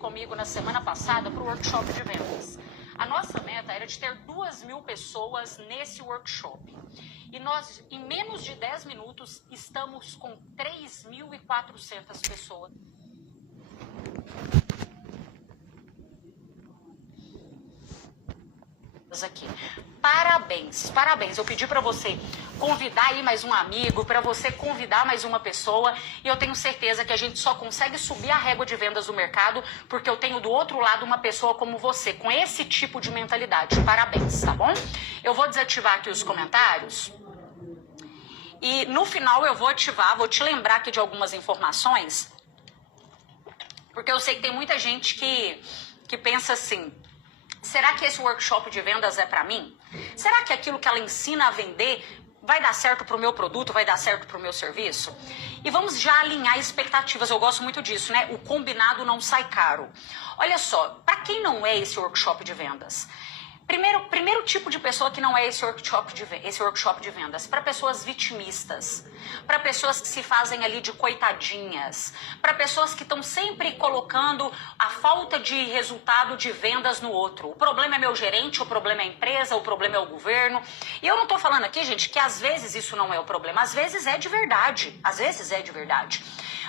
comigo na semana passada para o workshop de vendas. A nossa meta era de ter 2.000 pessoas nesse workshop. E nós, em menos de 10 minutos, estamos com 3.400 pessoas. Aqui. Parabéns, parabéns. Eu pedi para você convidar aí mais um amigo, para você convidar mais uma pessoa, e eu tenho certeza que a gente só consegue subir a régua de vendas do mercado porque eu tenho do outro lado uma pessoa como você, com esse tipo de mentalidade. Parabéns, tá bom? Eu vou desativar aqui os comentários e no final eu vou ativar, vou te lembrar aqui de algumas informações, porque eu sei que tem muita gente que pensa assim: será que esse workshop de vendas é para mim? Será que aquilo que ela ensina a vender vai dar certo para o meu produto, vai dar certo para o meu serviço? E vamos já alinhar expectativas, eu gosto muito disso, né? O combinado não sai caro. Olha só, para quem não é esse workshop de vendas? Primeiro tipo de pessoa que não é esse workshop de vendas, para pessoas vitimistas, para pessoas que se fazem ali de coitadinhas, para pessoas que estão sempre colocando a falta de resultado de vendas no outro. O problema é meu gerente, o problema é a empresa, o problema é o governo. E eu não estou falando aqui, gente, que às vezes isso não é o problema, às vezes é de verdade,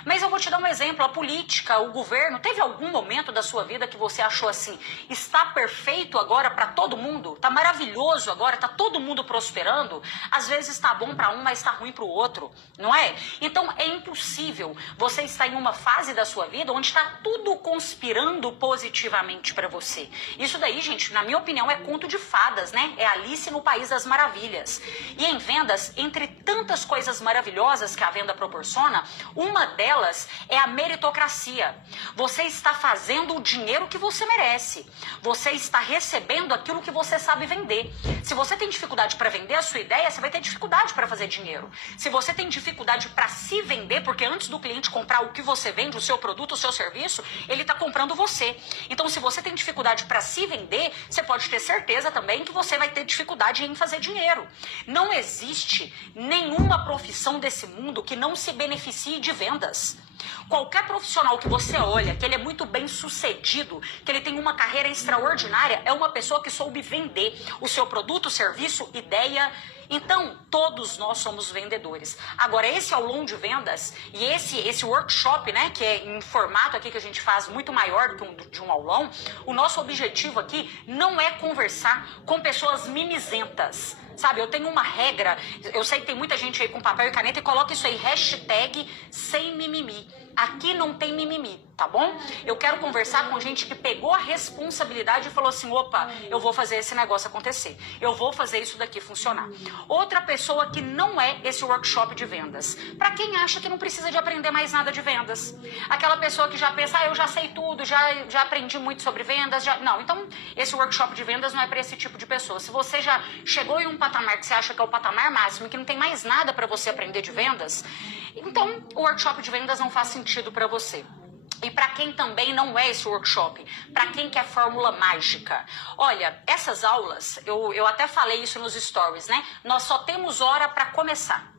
Mas eu vou te dar um exemplo, a política, o governo, teve algum momento da sua vida que você achou assim, está perfeito agora para todo mundo? Está maravilhoso agora, está todo mundo prosperando? Às vezes está bom para um, mas está ruim para o outro, não é? Então é impossível você estar em uma fase da sua vida onde está tudo conspirando positivamente para você. Isso daí, gente, na minha opinião, é conto de fadas, né? É Alice no País das Maravilhas. E em vendas, entre tantas coisas maravilhosas que a venda proporciona, uma delas é a meritocracia. Você está fazendo o dinheiro que você merece. Você está recebendo aquilo que você sabe vender. Se você tem dificuldade para vender a sua ideia, você vai ter dificuldade para fazer dinheiro. Se você tem dificuldade para se vender, porque antes do cliente comprar o que você vende, o seu produto, o seu serviço, ele está comprando você. Então, se você tem dificuldade para se vender, você pode ter certeza também que você vai ter dificuldade em fazer dinheiro. Não existe nenhuma profissão desse mundo que não se beneficie de vendas. Qualquer profissional que você olha, que ele é muito bem sucedido, que ele tem uma carreira extraordinária, é uma pessoa que soube vender o seu produto, serviço, ideia. Então, todos nós somos vendedores. Agora, esse aulão de vendas e esse workshop, né, que é em formato aqui que a gente faz muito maior do que de um aulão, o nosso objetivo aqui não é conversar com pessoas mimizentas. Sabe, eu tenho uma regra, eu sei que tem muita gente aí com papel e caneta e coloca isso aí, hashtag sem mimimi. Aqui não tem mimimi, tá bom? Eu quero conversar com gente que pegou a responsabilidade e falou assim, opa, eu vou fazer esse negócio acontecer. Eu vou fazer isso daqui funcionar. Outra pessoa que não é esse workshop de vendas. Pra quem acha que não precisa de aprender mais nada de vendas. Aquela pessoa que já pensa, eu já sei tudo, já aprendi muito sobre vendas. Não, então esse workshop de vendas não é pra esse tipo de pessoa. Se você já chegou em um patamar que você acha que é o patamar máximo e que não tem mais nada pra você aprender de vendas, então o workshop de vendas não faz sentido para você. E para quem também não é esse workshop, para quem quer fórmula mágica. Olha, essas aulas, eu até falei isso nos stories, né? Nós só temos hora para começar.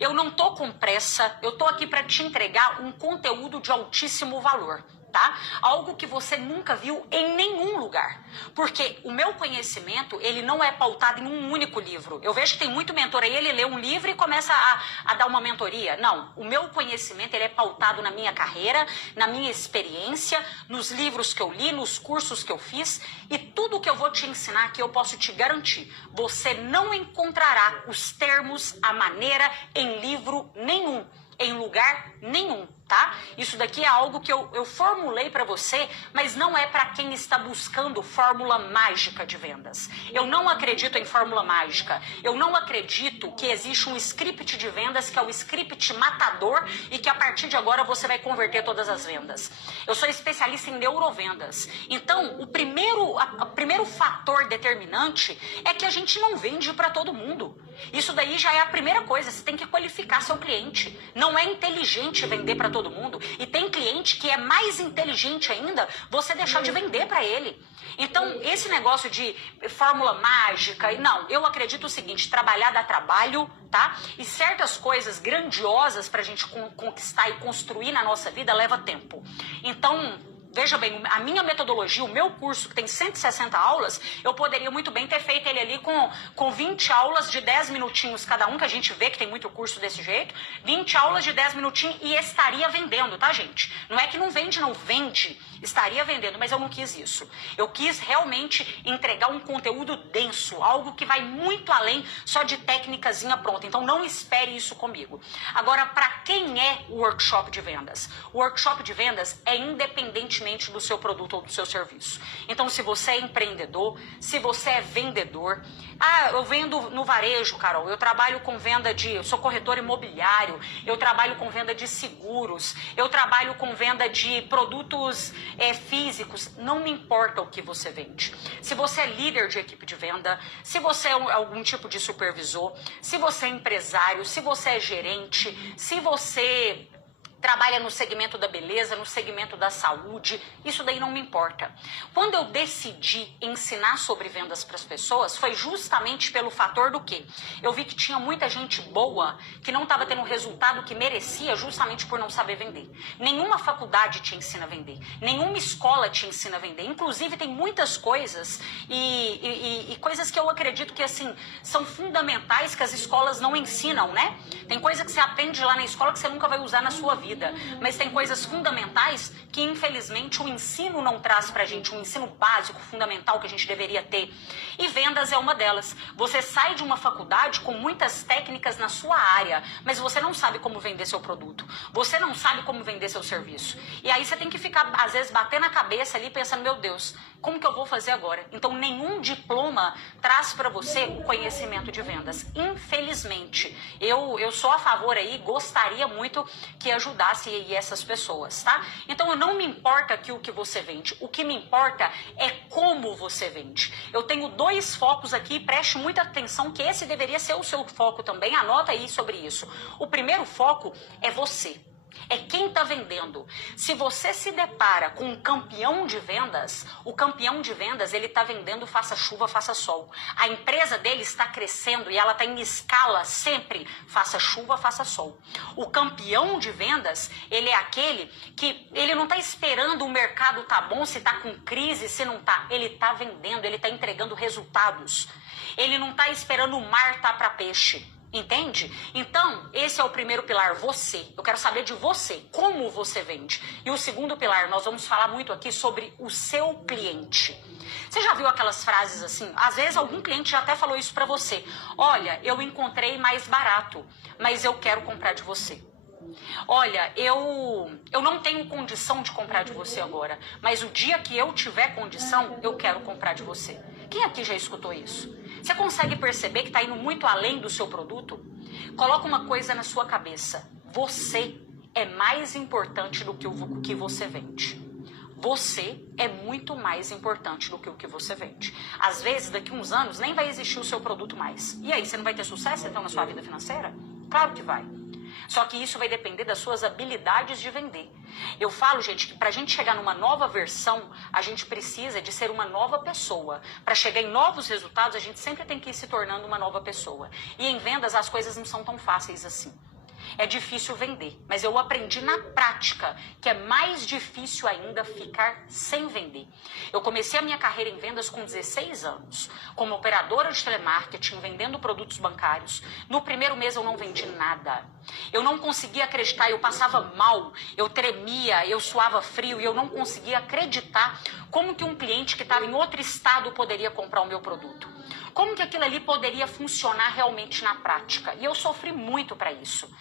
Eu não tô com pressa, eu tô aqui para te entregar um conteúdo de altíssimo valor. Tá? Algo que você nunca viu em nenhum lugar. Porque o meu conhecimento, ele não é pautado em um único livro. Eu vejo que tem muito mentor aí, ele lê um livro e começa a dar uma mentoria. Não, o meu conhecimento, ele é pautado na minha carreira, na minha experiência, nos livros que eu li, nos cursos que eu fiz, e tudo que eu vou te ensinar aqui, eu posso te garantir, você não encontrará os termos, a maneira em livro nenhum, em lugar nenhum, tá? Isso daqui é algo que eu formulei para você, mas não é para quem está buscando fórmula mágica de vendas. Eu não acredito em fórmula mágica. Eu não acredito que existe um script de vendas que é o script matador e que a partir de agora você vai converter todas as vendas. Eu sou especialista em neurovendas. Então, o primeiro fator determinante é que a gente não vende para todo mundo. Isso daí já é a primeira coisa, você tem que qualificar seu cliente. Não é inteligente vender para todo mundo. E tem cliente que é mais inteligente ainda você deixar de vender para ele. Então, esse negócio de fórmula mágica, não, eu acredito o seguinte, trabalhar dá trabalho, tá? E certas coisas grandiosas pra gente conquistar e construir na nossa vida leva tempo. Então, Veja bem, a minha metodologia, o meu curso, que tem 160 aulas, eu poderia muito bem ter feito ele ali com 20 aulas de 10 minutinhos cada um, que a gente vê que tem muito curso desse jeito, 20 aulas de 10 minutinhos e estaria vendendo, tá, gente? Não é que não vende, não vende, estaria vendendo, mas eu não quis isso. Eu quis realmente entregar um conteúdo denso, algo que vai muito além só de técnicazinha pronta. Então não espere isso comigo. Agora, para quem é o workshop de vendas? O workshop de vendas é independentemente do seu produto ou do seu serviço. Então, se você é empreendedor, se você é vendedor, eu vendo no varejo, Carol, eu trabalho com eu sou corretor imobiliário, eu trabalho com venda de seguros, eu trabalho com venda de produtos físicos, não me importa o que você vende. Se você é líder de equipe de venda, se você é algum tipo de supervisor, se você é empresário, se você é gerente, se você trabalha no segmento da beleza, no segmento da saúde, isso daí não me importa. Quando eu decidi ensinar sobre vendas para as pessoas, foi justamente pelo fator do quê? Eu vi que tinha muita gente boa que não estava tendo o resultado que merecia justamente por não saber vender. Nenhuma faculdade te ensina a vender, nenhuma escola te ensina a vender. Inclusive tem muitas coisas e coisas que eu acredito que assim são fundamentais que as escolas não ensinam, né? Tem coisa que você aprende lá na escola que você nunca vai usar na sua vida. Mas tem coisas fundamentais que, infelizmente, o ensino não traz pra gente, um ensino básico, fundamental que a gente deveria ter. E vendas é uma delas. Você sai de uma faculdade com muitas técnicas na sua área, mas você não sabe como vender seu produto. Você não sabe como vender seu serviço. E aí você tem que ficar, às vezes, batendo a cabeça ali, pensando, meu Deus, como que eu vou fazer agora? Então, nenhum diploma traz para você o conhecimento de vendas. Infelizmente, eu sou a favor aí, gostaria muito que ajudasse aí essas pessoas, tá? Então, não me importa aqui o que você vende. O que me importa é como você vende. Eu tenho 2 focos aqui, preste muita atenção que esse deveria ser o seu foco também. Anota aí sobre isso. O primeiro foco é você. É quem está vendendo. Se você se depara com um campeão de vendas, o campeão de vendas, ele está vendendo faça chuva, faça sol. A empresa dele está crescendo e ela está em escala sempre faça chuva, faça sol. O campeão de vendas, ele é aquele que ele não está esperando o mercado tá bom, se está com crise, se não está. Ele está vendendo, ele está entregando resultados. Ele não está esperando o mar tá para peixe. Entende? Então, esse é o primeiro pilar, você. Eu quero saber de você, como você vende. E o segundo pilar, nós vamos falar muito aqui sobre o seu cliente. Você já viu aquelas frases assim? Às vezes algum cliente já até falou isso pra você. Olha, eu encontrei mais barato, mas eu quero comprar de você. Olha, eu não tenho condição de comprar de você agora, mas o dia que eu tiver condição, eu quero comprar de você. Quem aqui já escutou isso? Você consegue perceber que está indo muito além do seu produto? Coloca uma coisa na sua cabeça. Você é mais importante do que o que você vende. Você é muito mais importante do que o que você vende. Às vezes, daqui a uns anos, nem vai existir o seu produto mais. E aí, você não vai ter sucesso então na sua vida financeira? Claro que vai. Só que isso vai depender das suas habilidades de vender. Eu falo, gente, que para a gente chegar numa nova versão, a gente precisa de ser uma nova pessoa. Para chegar em novos resultados, a gente sempre tem que ir se tornando uma nova pessoa. E em vendas, as coisas não são tão fáceis assim. É difícil vender, mas eu aprendi na prática que é mais difícil ainda ficar sem vender. Eu comecei a minha carreira em vendas com 16 anos, como operadora de telemarketing, vendendo produtos bancários. No primeiro mês eu não vendi nada. Eu não conseguia acreditar, eu passava mal, eu tremia, eu suava frio e eu não conseguia acreditar como que um cliente que estava em outro estado poderia comprar o meu produto. Como que aquilo ali poderia funcionar realmente na prática? E eu sofri muito para isso.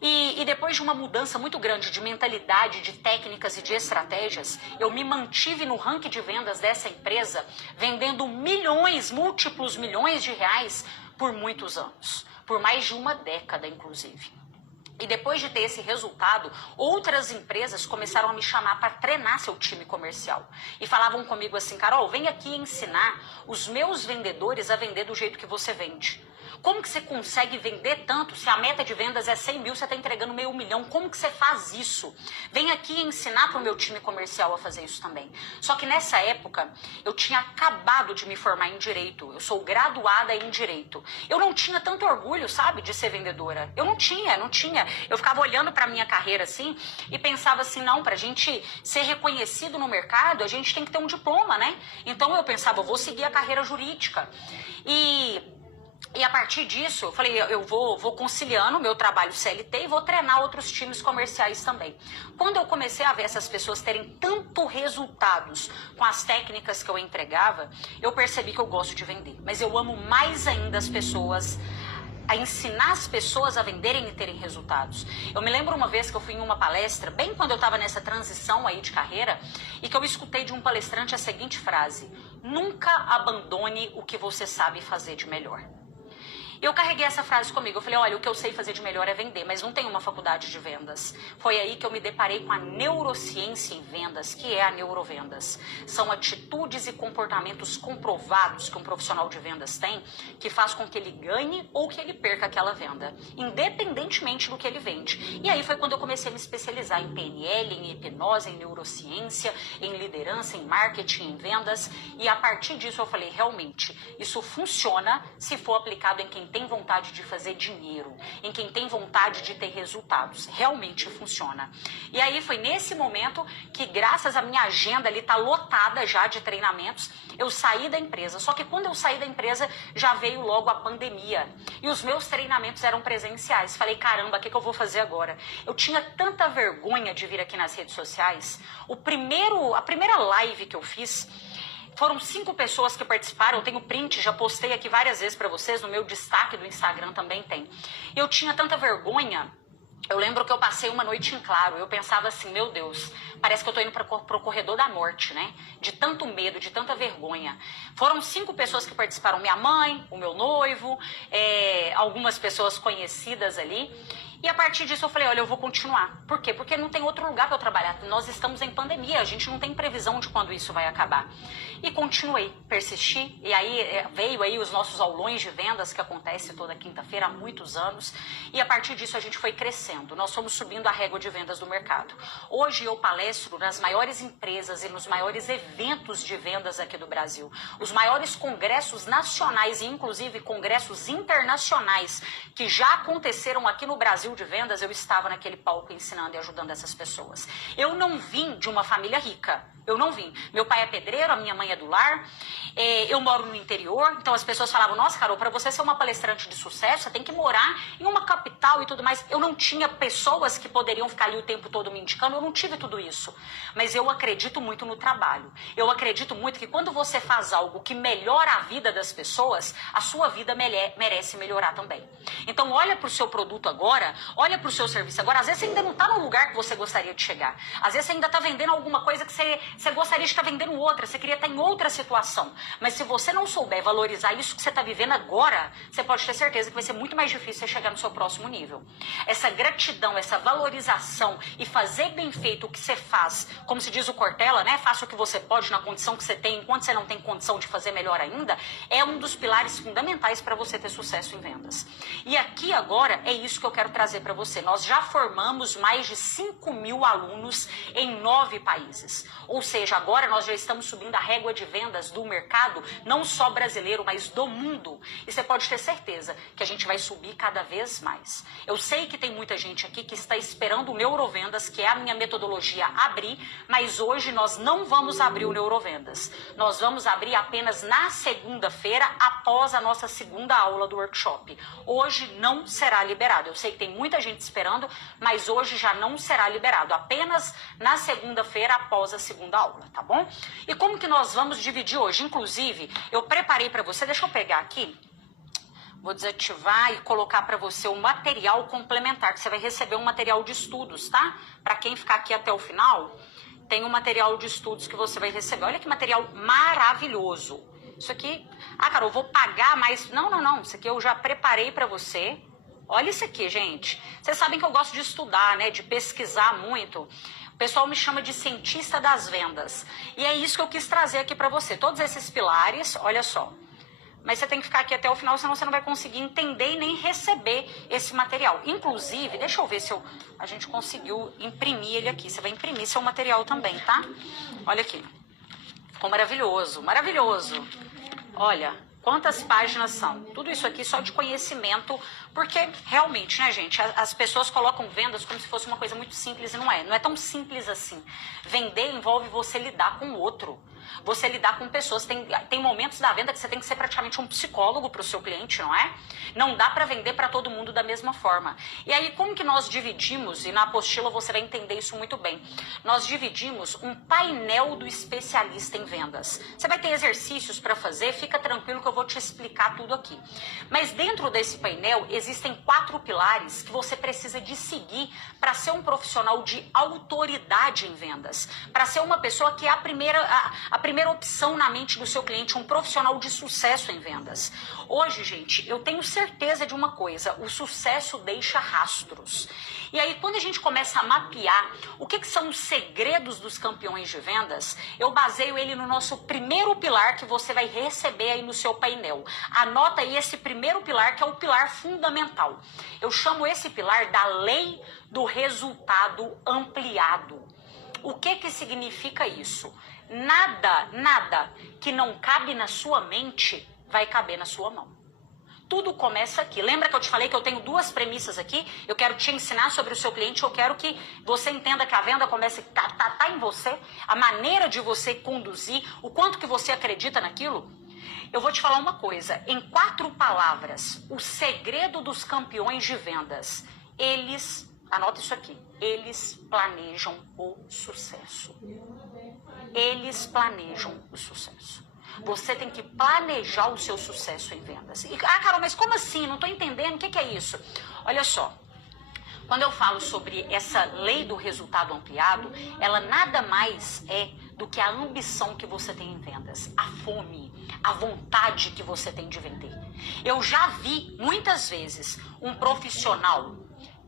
E depois de uma mudança muito grande de mentalidade, de técnicas e de estratégias, eu me mantive no ranking de vendas dessa empresa, vendendo milhões, múltiplos milhões de reais por muitos anos. Por mais de uma década, inclusive. E depois de ter esse resultado, outras empresas começaram a me chamar para treinar seu time comercial. E falavam comigo assim, Carol, vem aqui ensinar os meus vendedores a vender do jeito que você vende. Como que você consegue vender tanto se a meta de vendas é 100 mil, você está entregando meio milhão? Como que você faz isso? Vem aqui ensinar para o meu time comercial a fazer isso também. Só que nessa época, eu tinha acabado de me formar em Direito. Eu sou graduada em Direito. Eu não tinha tanto orgulho, sabe, de ser vendedora. Eu não tinha. eu ficava olhando pra minha carreira assim e pensava assim, não, pra gente ser reconhecido no mercado, a gente tem que ter um diploma, né? Então eu pensava, eu vou seguir a carreira jurídica. E a partir disso, eu falei, eu vou conciliando o meu trabalho CLT e vou treinar outros times comerciais também. Quando eu comecei a ver essas pessoas terem tanto resultados com as técnicas que eu entregava, eu percebi que eu gosto de vender. Mas eu amo mais ainda as pessoas, a ensinar as pessoas a venderem e terem resultados. Eu me lembro uma vez que eu fui em uma palestra, bem quando eu estava nessa transição aí de carreira, e que eu escutei de um palestrante a seguinte frase: nunca abandone o que você sabe fazer de melhor. Eu carreguei essa frase comigo, eu falei, olha, o que eu sei fazer de melhor é vender, mas não tenho uma faculdade de vendas. Foi aí que eu me deparei com a neurociência em vendas, que é a neurovendas. São atitudes e comportamentos comprovados que um profissional de vendas tem, que faz com que ele ganhe ou que ele perca aquela venda, independentemente do que ele vende. E aí foi quando eu comecei a me especializar em PNL, em hipnose, em neurociência, em liderança, em marketing, em vendas. E a partir disso eu falei, realmente, isso funciona se for aplicado em quem tem vontade de fazer dinheiro, em quem tem vontade de ter resultados. Realmente funciona. E aí foi nesse momento que, graças à minha agenda ali, tá lotada já de treinamentos, eu saí da empresa. Só que quando eu saí da empresa, já veio logo a pandemia. E os meus treinamentos eram presenciais. Falei, caramba, o que eu vou fazer agora? Eu tinha tanta vergonha de vir aqui nas redes sociais. A primeira live que eu fiz, foram 5 pessoas que participaram, eu tenho print, já postei aqui várias vezes pra vocês, no meu destaque do Instagram também tem. Eu tinha tanta vergonha, eu lembro que eu passei uma noite em claro, eu pensava assim, meu Deus, parece que eu tô indo pro corredor da morte, né? De tanto medo, de tanta vergonha. Foram 5 pessoas que participaram, minha mãe, o meu noivo, algumas pessoas conhecidas ali. E a partir disso eu falei, olha, eu vou continuar. Por quê? Porque não tem outro lugar para eu trabalhar. Nós estamos em pandemia, a gente não tem previsão de quando isso vai acabar. E continuei, persisti. E aí veio aí os nossos aulões de vendas que acontece toda quinta-feira há muitos anos. E a partir disso a gente foi crescendo. Nós fomos subindo a régua de vendas do mercado. Hoje eu palestro nas maiores empresas e nos maiores eventos de vendas aqui do Brasil. Os maiores congressos nacionais e inclusive congressos internacionais que já aconteceram aqui no Brasil de vendas, eu estava naquele palco ensinando e ajudando essas pessoas. Eu não vim de uma família rica, eu não vim. Meu pai é pedreiro, a minha mãe é do lar, eu moro no interior, então as pessoas falavam, nossa, Carol, para você ser uma palestrante de sucesso, você tem que morar em uma capital e tudo mais. Eu não tinha pessoas que poderiam ficar ali o tempo todo me indicando, eu não tive tudo isso. Mas eu acredito muito no trabalho. Eu acredito muito que quando você faz algo que melhora a vida das pessoas, a sua vida merece melhorar também. Então olha para o seu produto agora, olha para o seu serviço agora. Às vezes você ainda não está no lugar que você gostaria de chegar. Às vezes você ainda está vendendo alguma coisa que você gostaria de estar vendendo outra. Você queria estar em outra situação. Mas se você não souber valorizar isso que você está vivendo agora, você pode ter certeza que vai ser muito mais difícil você chegar no seu próximo nível. Essa gratidão, essa valorização e fazer bem feito o que você faz, como se diz o Cortella, né? Faça o que você pode na condição que você tem, enquanto você não tem condição de fazer melhor ainda, é um dos pilares fundamentais para você ter sucesso em vendas. E aqui agora é isso que eu quero trazer para você. Nós já formamos mais de 5.000 alunos em 9 países. Ou seja, agora nós já estamos subindo a régua de vendas do mercado, não só brasileiro, mas do mundo. E você pode ter certeza que a gente vai subir cada vez mais. Eu sei que tem muita gente aqui que está esperando o Neurovendas, que é a minha metodologia, abrir, mas hoje nós não vamos abrir o Neurovendas. Nós vamos abrir apenas na segunda-feira, após a nossa segunda aula do workshop. Hoje não será liberado. Eu sei que tem muita gente esperando, mas hoje já não será liberado. Apenas na segunda-feira, após a segunda aula, tá bom? E como que nós vamos dividir hoje? Inclusive, eu preparei para você, deixa eu pegar aqui, vou desativar e colocar para você o material complementar, que você vai receber um material de estudos, tá? Para quem ficar aqui até o final, tem um material de estudos que você vai receber. Olha que material maravilhoso. Isso aqui, Carol, eu vou pagar mais. Não, não, não. Isso aqui eu já preparei para você. Olha isso aqui, gente. Vocês sabem que eu gosto de estudar, né? De pesquisar muito. O pessoal me chama de cientista das vendas. E é isso que eu quis trazer aqui para você. Todos esses pilares, olha só. Mas você tem que ficar aqui até o final, senão você não vai conseguir entender e nem receber esse material. Inclusive, deixa eu ver se a gente conseguiu imprimir ele aqui. Você vai imprimir seu material também, tá? Olha aqui. Ficou maravilhoso, maravilhoso. Olha, Quantas páginas são? Tudo isso aqui só de conhecimento, porque realmente, né, gente, as pessoas colocam vendas como se fosse uma coisa muito simples e não é. Não é tão simples assim. Vender envolve você lidar com o outro. Você lidar com pessoas. Tem momentos da venda que você tem que ser praticamente um psicólogo para o seu cliente, não é? Não dá para vender para todo mundo da mesma forma. E aí, como que nós dividimos, e na apostila você vai entender isso muito bem, nós dividimos um painel do especialista em vendas. Você vai ter exercícios para fazer, fica tranquilo que eu vou te explicar tudo aqui. Mas dentro desse painel, existem 4 pilares que você precisa de seguir para ser um profissional de autoridade em vendas, para ser uma pessoa que é a primeira opção na mente do seu cliente, um profissional de sucesso em vendas. Hoje, gente, eu tenho certeza de uma coisa, o sucesso deixa rastros. E aí, quando a gente começa a mapear o que são os segredos dos campeões de vendas, eu baseio ele no nosso primeiro pilar que você vai receber aí no seu painel. Anota aí esse primeiro pilar, que é o pilar fundamental. Eu chamo esse pilar da lei do resultado ampliado. O que significa isso? Nada que não cabe na sua mente vai caber na sua mão. Tudo começa aqui. Lembra que eu te falei que eu tenho 2 premissas aqui? Eu quero te ensinar sobre o seu cliente, eu quero que você entenda que a venda começa, tá em você, a maneira de você conduzir, o quanto que você acredita naquilo. Eu vou te falar uma coisa, em 4 palavras, o segredo dos campeões de vendas, anota isso aqui, eles planejam o sucesso. Eles planejam o sucesso. Você tem que planejar o seu sucesso em vendas. Carol, mas como assim? Não estou entendendo. O que é isso? Olha só. Quando eu falo sobre essa lei do resultado ampliado, ela nada mais é do que a ambição que você tem em vendas. A fome, a vontade que você tem de vender. Eu já vi muitas vezes um profissional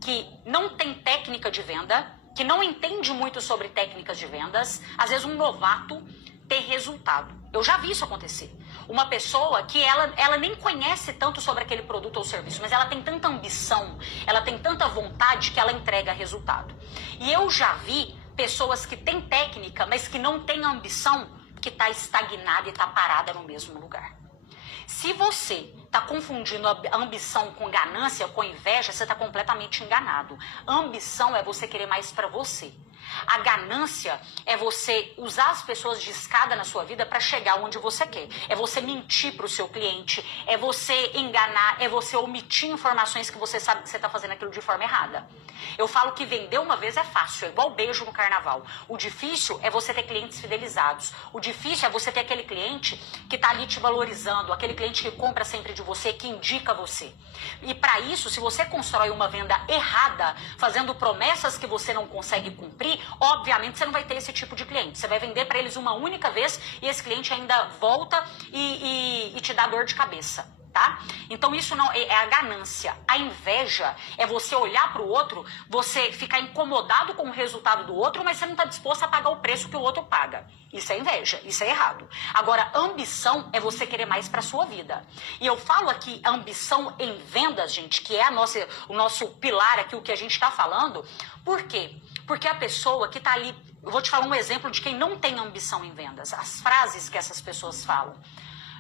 que não tem técnica de venda, que não entende muito sobre técnicas de vendas, às vezes um novato, ter resultado. Eu já vi isso acontecer. Uma pessoa que ela nem conhece tanto sobre aquele produto ou serviço, mas ela tem tanta ambição, ela tem tanta vontade que ela entrega resultado. E eu já vi pessoas que têm técnica, mas que não têm ambição, que está estagnada e está parada no mesmo lugar. Se você está confundindo a ambição com ganância, com inveja, você está completamente enganado. A ambição é você querer mais para você. A ganância é você usar as pessoas de escada na sua vida para chegar onde você quer. É você mentir para o seu cliente, é você enganar, é você omitir informações que você sabe que você está fazendo aquilo de forma errada. Eu falo que vender uma vez é fácil, é igual beijo no carnaval. O difícil é você ter clientes fidelizados. O difícil é você ter aquele cliente que está ali te valorizando, aquele cliente que compra sempre de você, que indica você. E para isso, se você constrói uma venda errada, fazendo promessas que você não consegue cumprir, obviamente você não vai ter esse tipo de cliente. Você vai vender para eles uma única vez e esse cliente ainda volta e te dá dor de cabeça. Tá? Então isso não é a ganância. A inveja é você olhar para o outro, você ficar incomodado com o resultado do outro, mas você não está disposto a pagar o preço que o outro paga. Isso é inveja, isso é errado. Agora, ambição é você querer mais para sua vida. E eu falo aqui ambição em vendas, gente, que é o nosso pilar aqui, o que a gente está falando. Por quê? Porque a pessoa que está ali, eu vou te falar um exemplo de quem não tem ambição em vendas. As frases que essas pessoas falam.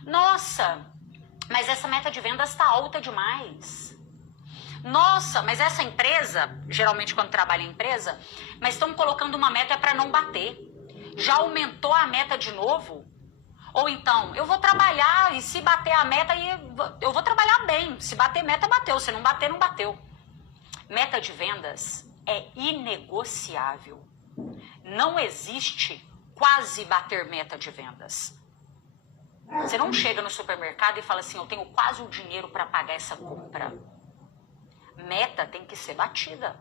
Nossa, mas essa meta de vendas está alta demais. Nossa, mas essa empresa, geralmente quando trabalha em empresa, mas estão colocando uma meta para não bater. Já aumentou a meta de novo? Ou então, eu vou trabalhar e se bater a meta, eu vou trabalhar bem. Se bater meta, bateu. Se não bater, não bateu. Meta de vendas é inegociável. Não existe quase bater meta de vendas. Você não chega no supermercado e fala assim, eu tenho quase o dinheiro para pagar essa compra. Meta tem que ser batida.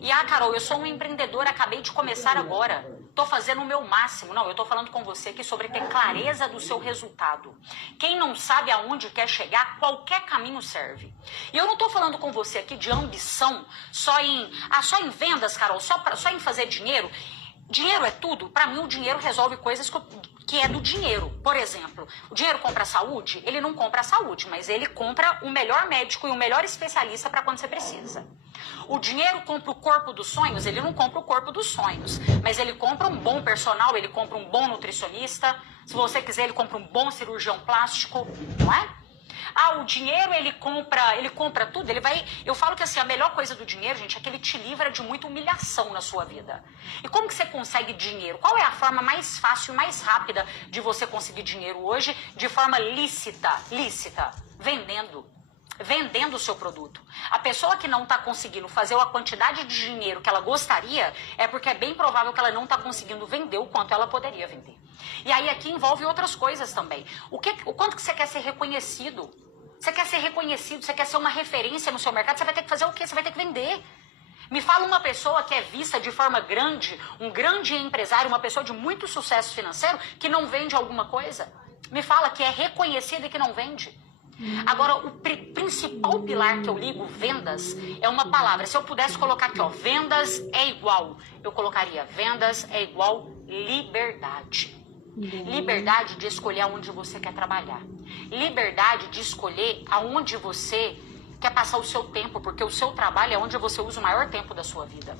E Carol, eu sou uma empreendedora, acabei de começar agora. Estou fazendo o meu máximo. Não, eu estou falando com você aqui sobre ter clareza do seu resultado. Quem não sabe aonde quer chegar, qualquer caminho serve. E eu não estou falando com você aqui de ambição só em vendas, Carol, só em fazer dinheiro. Dinheiro é tudo? Para mim, o dinheiro resolve coisas que é do dinheiro. Por exemplo, o dinheiro compra a saúde? Ele não compra a saúde, mas ele compra o melhor médico e o melhor especialista para quando você precisa. O dinheiro compra o corpo dos sonhos? Ele não compra o corpo dos sonhos, mas ele compra um bom personal, ele compra um bom nutricionista. Se você quiser, ele compra um bom cirurgião plástico, não é? Ah, o dinheiro ele compra tudo, eu falo que assim, a melhor coisa do dinheiro, gente, é que ele te livra de muita humilhação na sua vida. E como que você consegue dinheiro? Qual é a forma mais fácil, mais rápida de você conseguir dinheiro hoje de forma lícita? Vendendo o seu produto. A pessoa que não está conseguindo fazer a quantidade de dinheiro que ela gostaria é porque é bem provável que ela não está conseguindo vender o quanto ela poderia vender. E aí aqui envolve outras coisas também. O quanto que você quer ser reconhecido? Você quer ser reconhecido, você quer ser uma referência no seu mercado, você vai ter que fazer o quê? Você vai ter que vender. Me fala uma pessoa que é vista de forma grande, um grande empresário, uma pessoa de muito sucesso financeiro, que não vende alguma coisa. Me fala que é reconhecida e que não vende. Agora, o principal pilar que eu ligo, vendas, é uma palavra. Se eu pudesse colocar aqui, ó, vendas é igual, eu colocaria vendas é igual liberdade. Liberdade de escolher aonde você quer trabalhar. Liberdade de escolher aonde você quer passar o seu tempo, porque o seu trabalho é onde você usa o maior tempo da sua vida.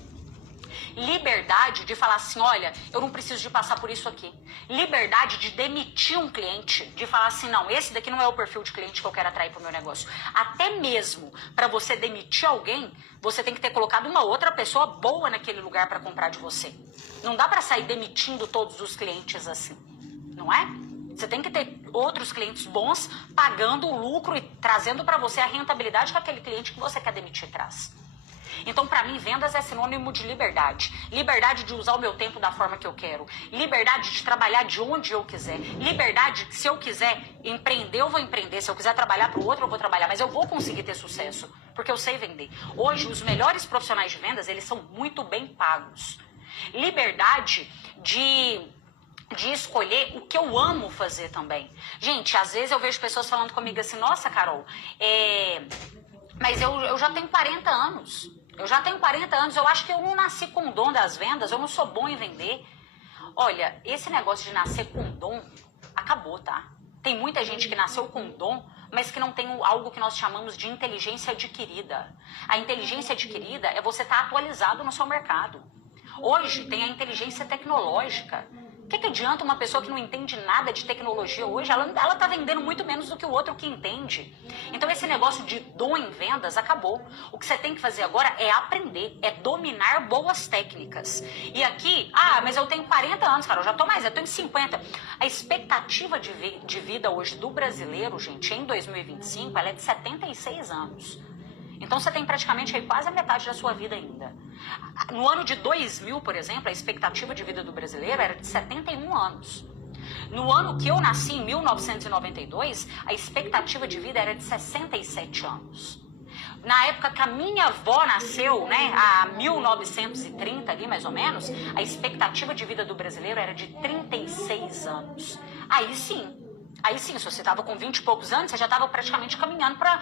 Liberdade de falar assim, olha, eu não preciso de passar por isso aqui. Liberdade de demitir um cliente, de falar assim, não, esse daqui não é o perfil de cliente que eu quero atrair para o meu negócio. Até mesmo para você demitir alguém, você tem que ter colocado uma outra pessoa boa naquele lugar para comprar de você. Não dá para sair demitindo todos os clientes assim, não é? Você tem que ter outros clientes bons, pagando o lucro e trazendo para você a rentabilidade que aquele cliente que você quer demitir traz. Então, para mim, vendas é sinônimo de liberdade. Liberdade de usar o meu tempo da forma que eu quero. Liberdade de trabalhar de onde eu quiser. Liberdade, se eu quiser empreender, eu vou empreender. Se eu quiser trabalhar para o outro, eu vou trabalhar. Mas eu vou conseguir ter sucesso, porque eu sei vender. Hoje, os melhores profissionais de vendas, eles são muito bem pagos. Liberdade de escolher o que eu amo fazer também. Gente, às vezes eu vejo pessoas falando comigo assim, nossa, Carol, mas eu já tenho 40 anos. Eu já tenho 40 anos, eu acho que eu não nasci com o dom das vendas, eu não sou bom em vender. Olha, esse negócio de nascer com dom acabou, tá? Tem muita gente que nasceu com dom, mas que não tem algo que nós chamamos de inteligência adquirida. A inteligência adquirida é você estar atualizado no seu mercado. Hoje tem a inteligência tecnológica. O que adianta uma pessoa que não entende nada de tecnologia hoje? Ela está vendendo muito menos do que o outro que entende. Então esse negócio de dom em vendas acabou. O que você tem que fazer agora é aprender, é dominar boas técnicas. E aqui, mas eu tenho 40 anos, cara, eu já tô mais, eu tenho 50. A expectativa de vida hoje do brasileiro, gente, em 2025, ela é de 76 anos. Então você tem praticamente aí quase a metade da sua vida ainda. No ano de 2000, por exemplo, a expectativa de vida do brasileiro era de 71 anos. No ano que eu nasci, em 1992, a expectativa de vida era de 67 anos. Na época que a minha avó nasceu, né, a 1930 ali mais ou menos, a expectativa de vida do brasileiro era de 36 anos. Aí sim, se você estava com 20 e poucos anos, você já estava praticamente caminhando para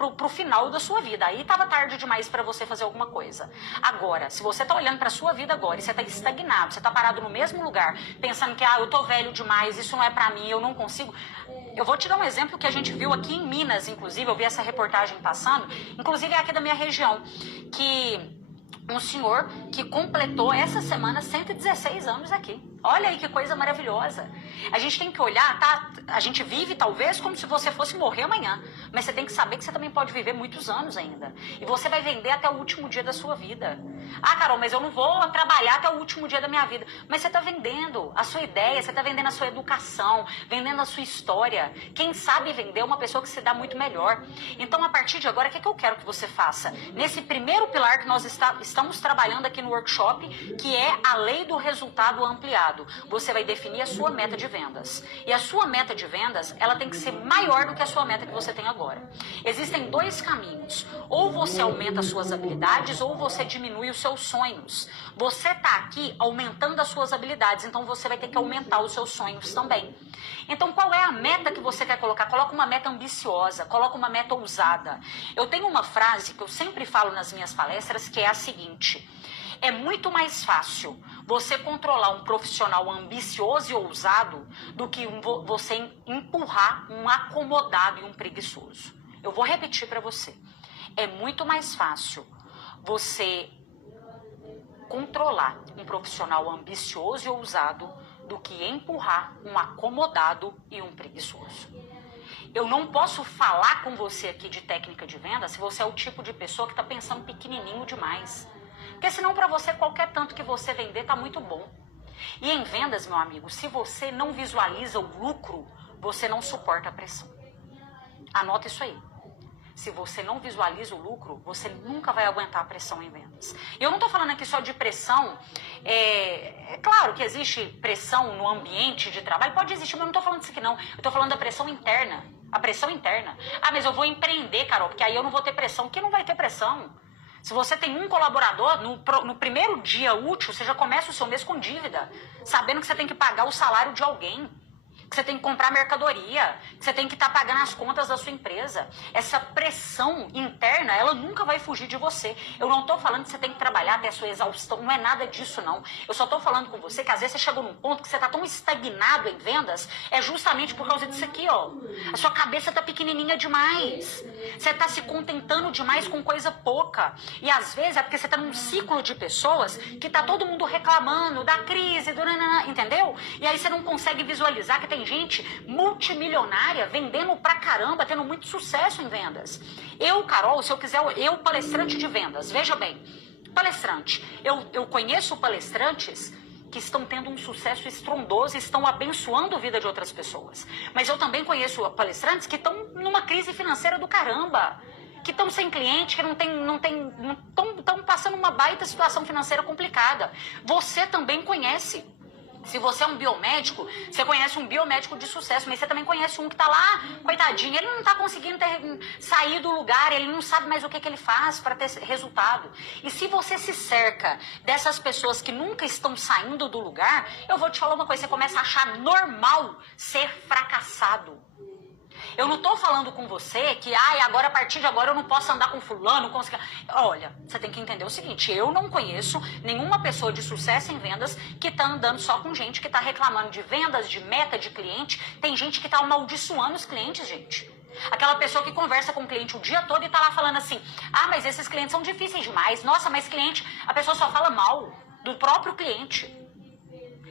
o final da sua vida. Aí estava tarde demais para você fazer alguma coisa. Agora, se você está olhando para a sua vida agora e você está estagnado, você está parado no mesmo lugar, pensando que eu tô velho demais, isso não é para mim, eu não consigo. Eu vou te dar um exemplo que a gente viu aqui em Minas, inclusive, eu vi essa reportagem passando, inclusive é aqui da minha região, que um senhor que completou essa semana 116 anos aqui. Olha aí que coisa maravilhosa. A gente tem que olhar, tá? A gente vive talvez como se você fosse morrer amanhã, mas você tem que saber que você também pode viver muitos anos ainda. E você vai vender até o último dia da sua vida. Carol, mas eu não vou trabalhar até o último dia da minha vida. Mas você está vendendo a sua ideia, você está vendendo a sua educação, vendendo a sua história. Quem sabe vender é uma pessoa que se dá muito melhor. Então, a partir de agora, o que eu quero que você faça? Nesse primeiro pilar que nós estamos trabalhando aqui no workshop, que é a lei do resultado ampliado. Você vai definir a sua meta de vendas. E a sua meta de vendas, ela tem que ser maior do que a sua meta que você tem agora. Existem dois caminhos. Ou você aumenta as suas habilidades, ou você diminui os seus sonhos. Você está aqui aumentando as suas habilidades, então você vai ter que aumentar os seus sonhos também. Então, qual é a meta que você quer colocar? Coloca uma meta ambiciosa, coloca uma meta ousada. Eu tenho uma frase que eu sempre falo nas minhas palestras, que é a seguinte: É muito mais fácil você controlar um profissional ambicioso e ousado do que você empurrar um acomodado e um preguiçoso. Eu vou repetir para você. É muito mais fácil você controlar um profissional ambicioso e ousado do que empurrar um acomodado e um preguiçoso. Eu não posso falar com você aqui de técnica de venda se você é o tipo de pessoa que está pensando pequenininho demais. Porque senão para você qualquer tanto que você vender está muito bom. E em vendas, meu amigo, se você não visualiza o lucro, você não suporta a pressão. Anota isso aí. Se você não visualiza o lucro, você nunca vai aguentar a pressão em vendas. Eu não estou falando aqui só de pressão. É claro que existe pressão no ambiente de trabalho. Pode existir, mas eu não estou falando disso aqui não. Eu estou falando da pressão interna. A pressão interna. Ah, mas eu vou empreender, Carol, porque aí eu não vou ter pressão. Porque não vai ter pressão. Se você tem um colaborador, no primeiro dia útil, você já começa o seu mês com dívida. Sabendo que você tem que pagar o salário de alguém. Que você tem que comprar mercadoria, que você tem que estar pagando as contas da sua empresa. Essa pressão interna, ela nunca vai fugir de você. Eu não estou falando que você tem que trabalhar até a sua exaustão, não é nada disso não. Eu só estou falando com você que às vezes você chegou num ponto que você está tão estagnado em vendas, é justamente por causa disso aqui, ó. A sua cabeça está pequenininha demais. Você está se contentando demais com coisa pouca. E às vezes é porque você está num ciclo de pessoas que está todo mundo reclamando da crise, do nanana, entendeu? E aí você não consegue visualizar que tem gente multimilionária vendendo pra caramba, tendo muito sucesso em vendas. Eu, Carol, se eu quiser, eu palestrante de vendas, veja bem, palestrante, eu conheço palestrantes que estão tendo um sucesso estrondoso e estão abençoando a vida de outras pessoas. Mas eu também conheço palestrantes que estão numa crise financeira do caramba, que estão sem cliente, que estão passando uma baita situação financeira complicada. Você também conhece. Se você é um biomédico, você conhece um biomédico de sucesso, mas você também conhece um que tá lá, coitadinho, ele não tá conseguindo sair do lugar, ele não sabe mais o que ele faz para ter resultado. E se você se cerca dessas pessoas que nunca estão saindo do lugar, eu vou te falar uma coisa, você começa a achar normal ser fracassado. Eu não tô falando com você que, agora a partir de agora eu não posso andar com fulano, com... Olha, você tem que entender o seguinte, eu não conheço nenhuma pessoa de sucesso em vendas que tá andando só com gente que tá reclamando de vendas, de meta de cliente. Tem gente que tá amaldiçoando os clientes, gente. Aquela pessoa que conversa com o cliente o dia todo e tá lá falando assim, mas esses clientes são difíceis demais. Nossa, mas cliente, a pessoa só fala mal do próprio cliente.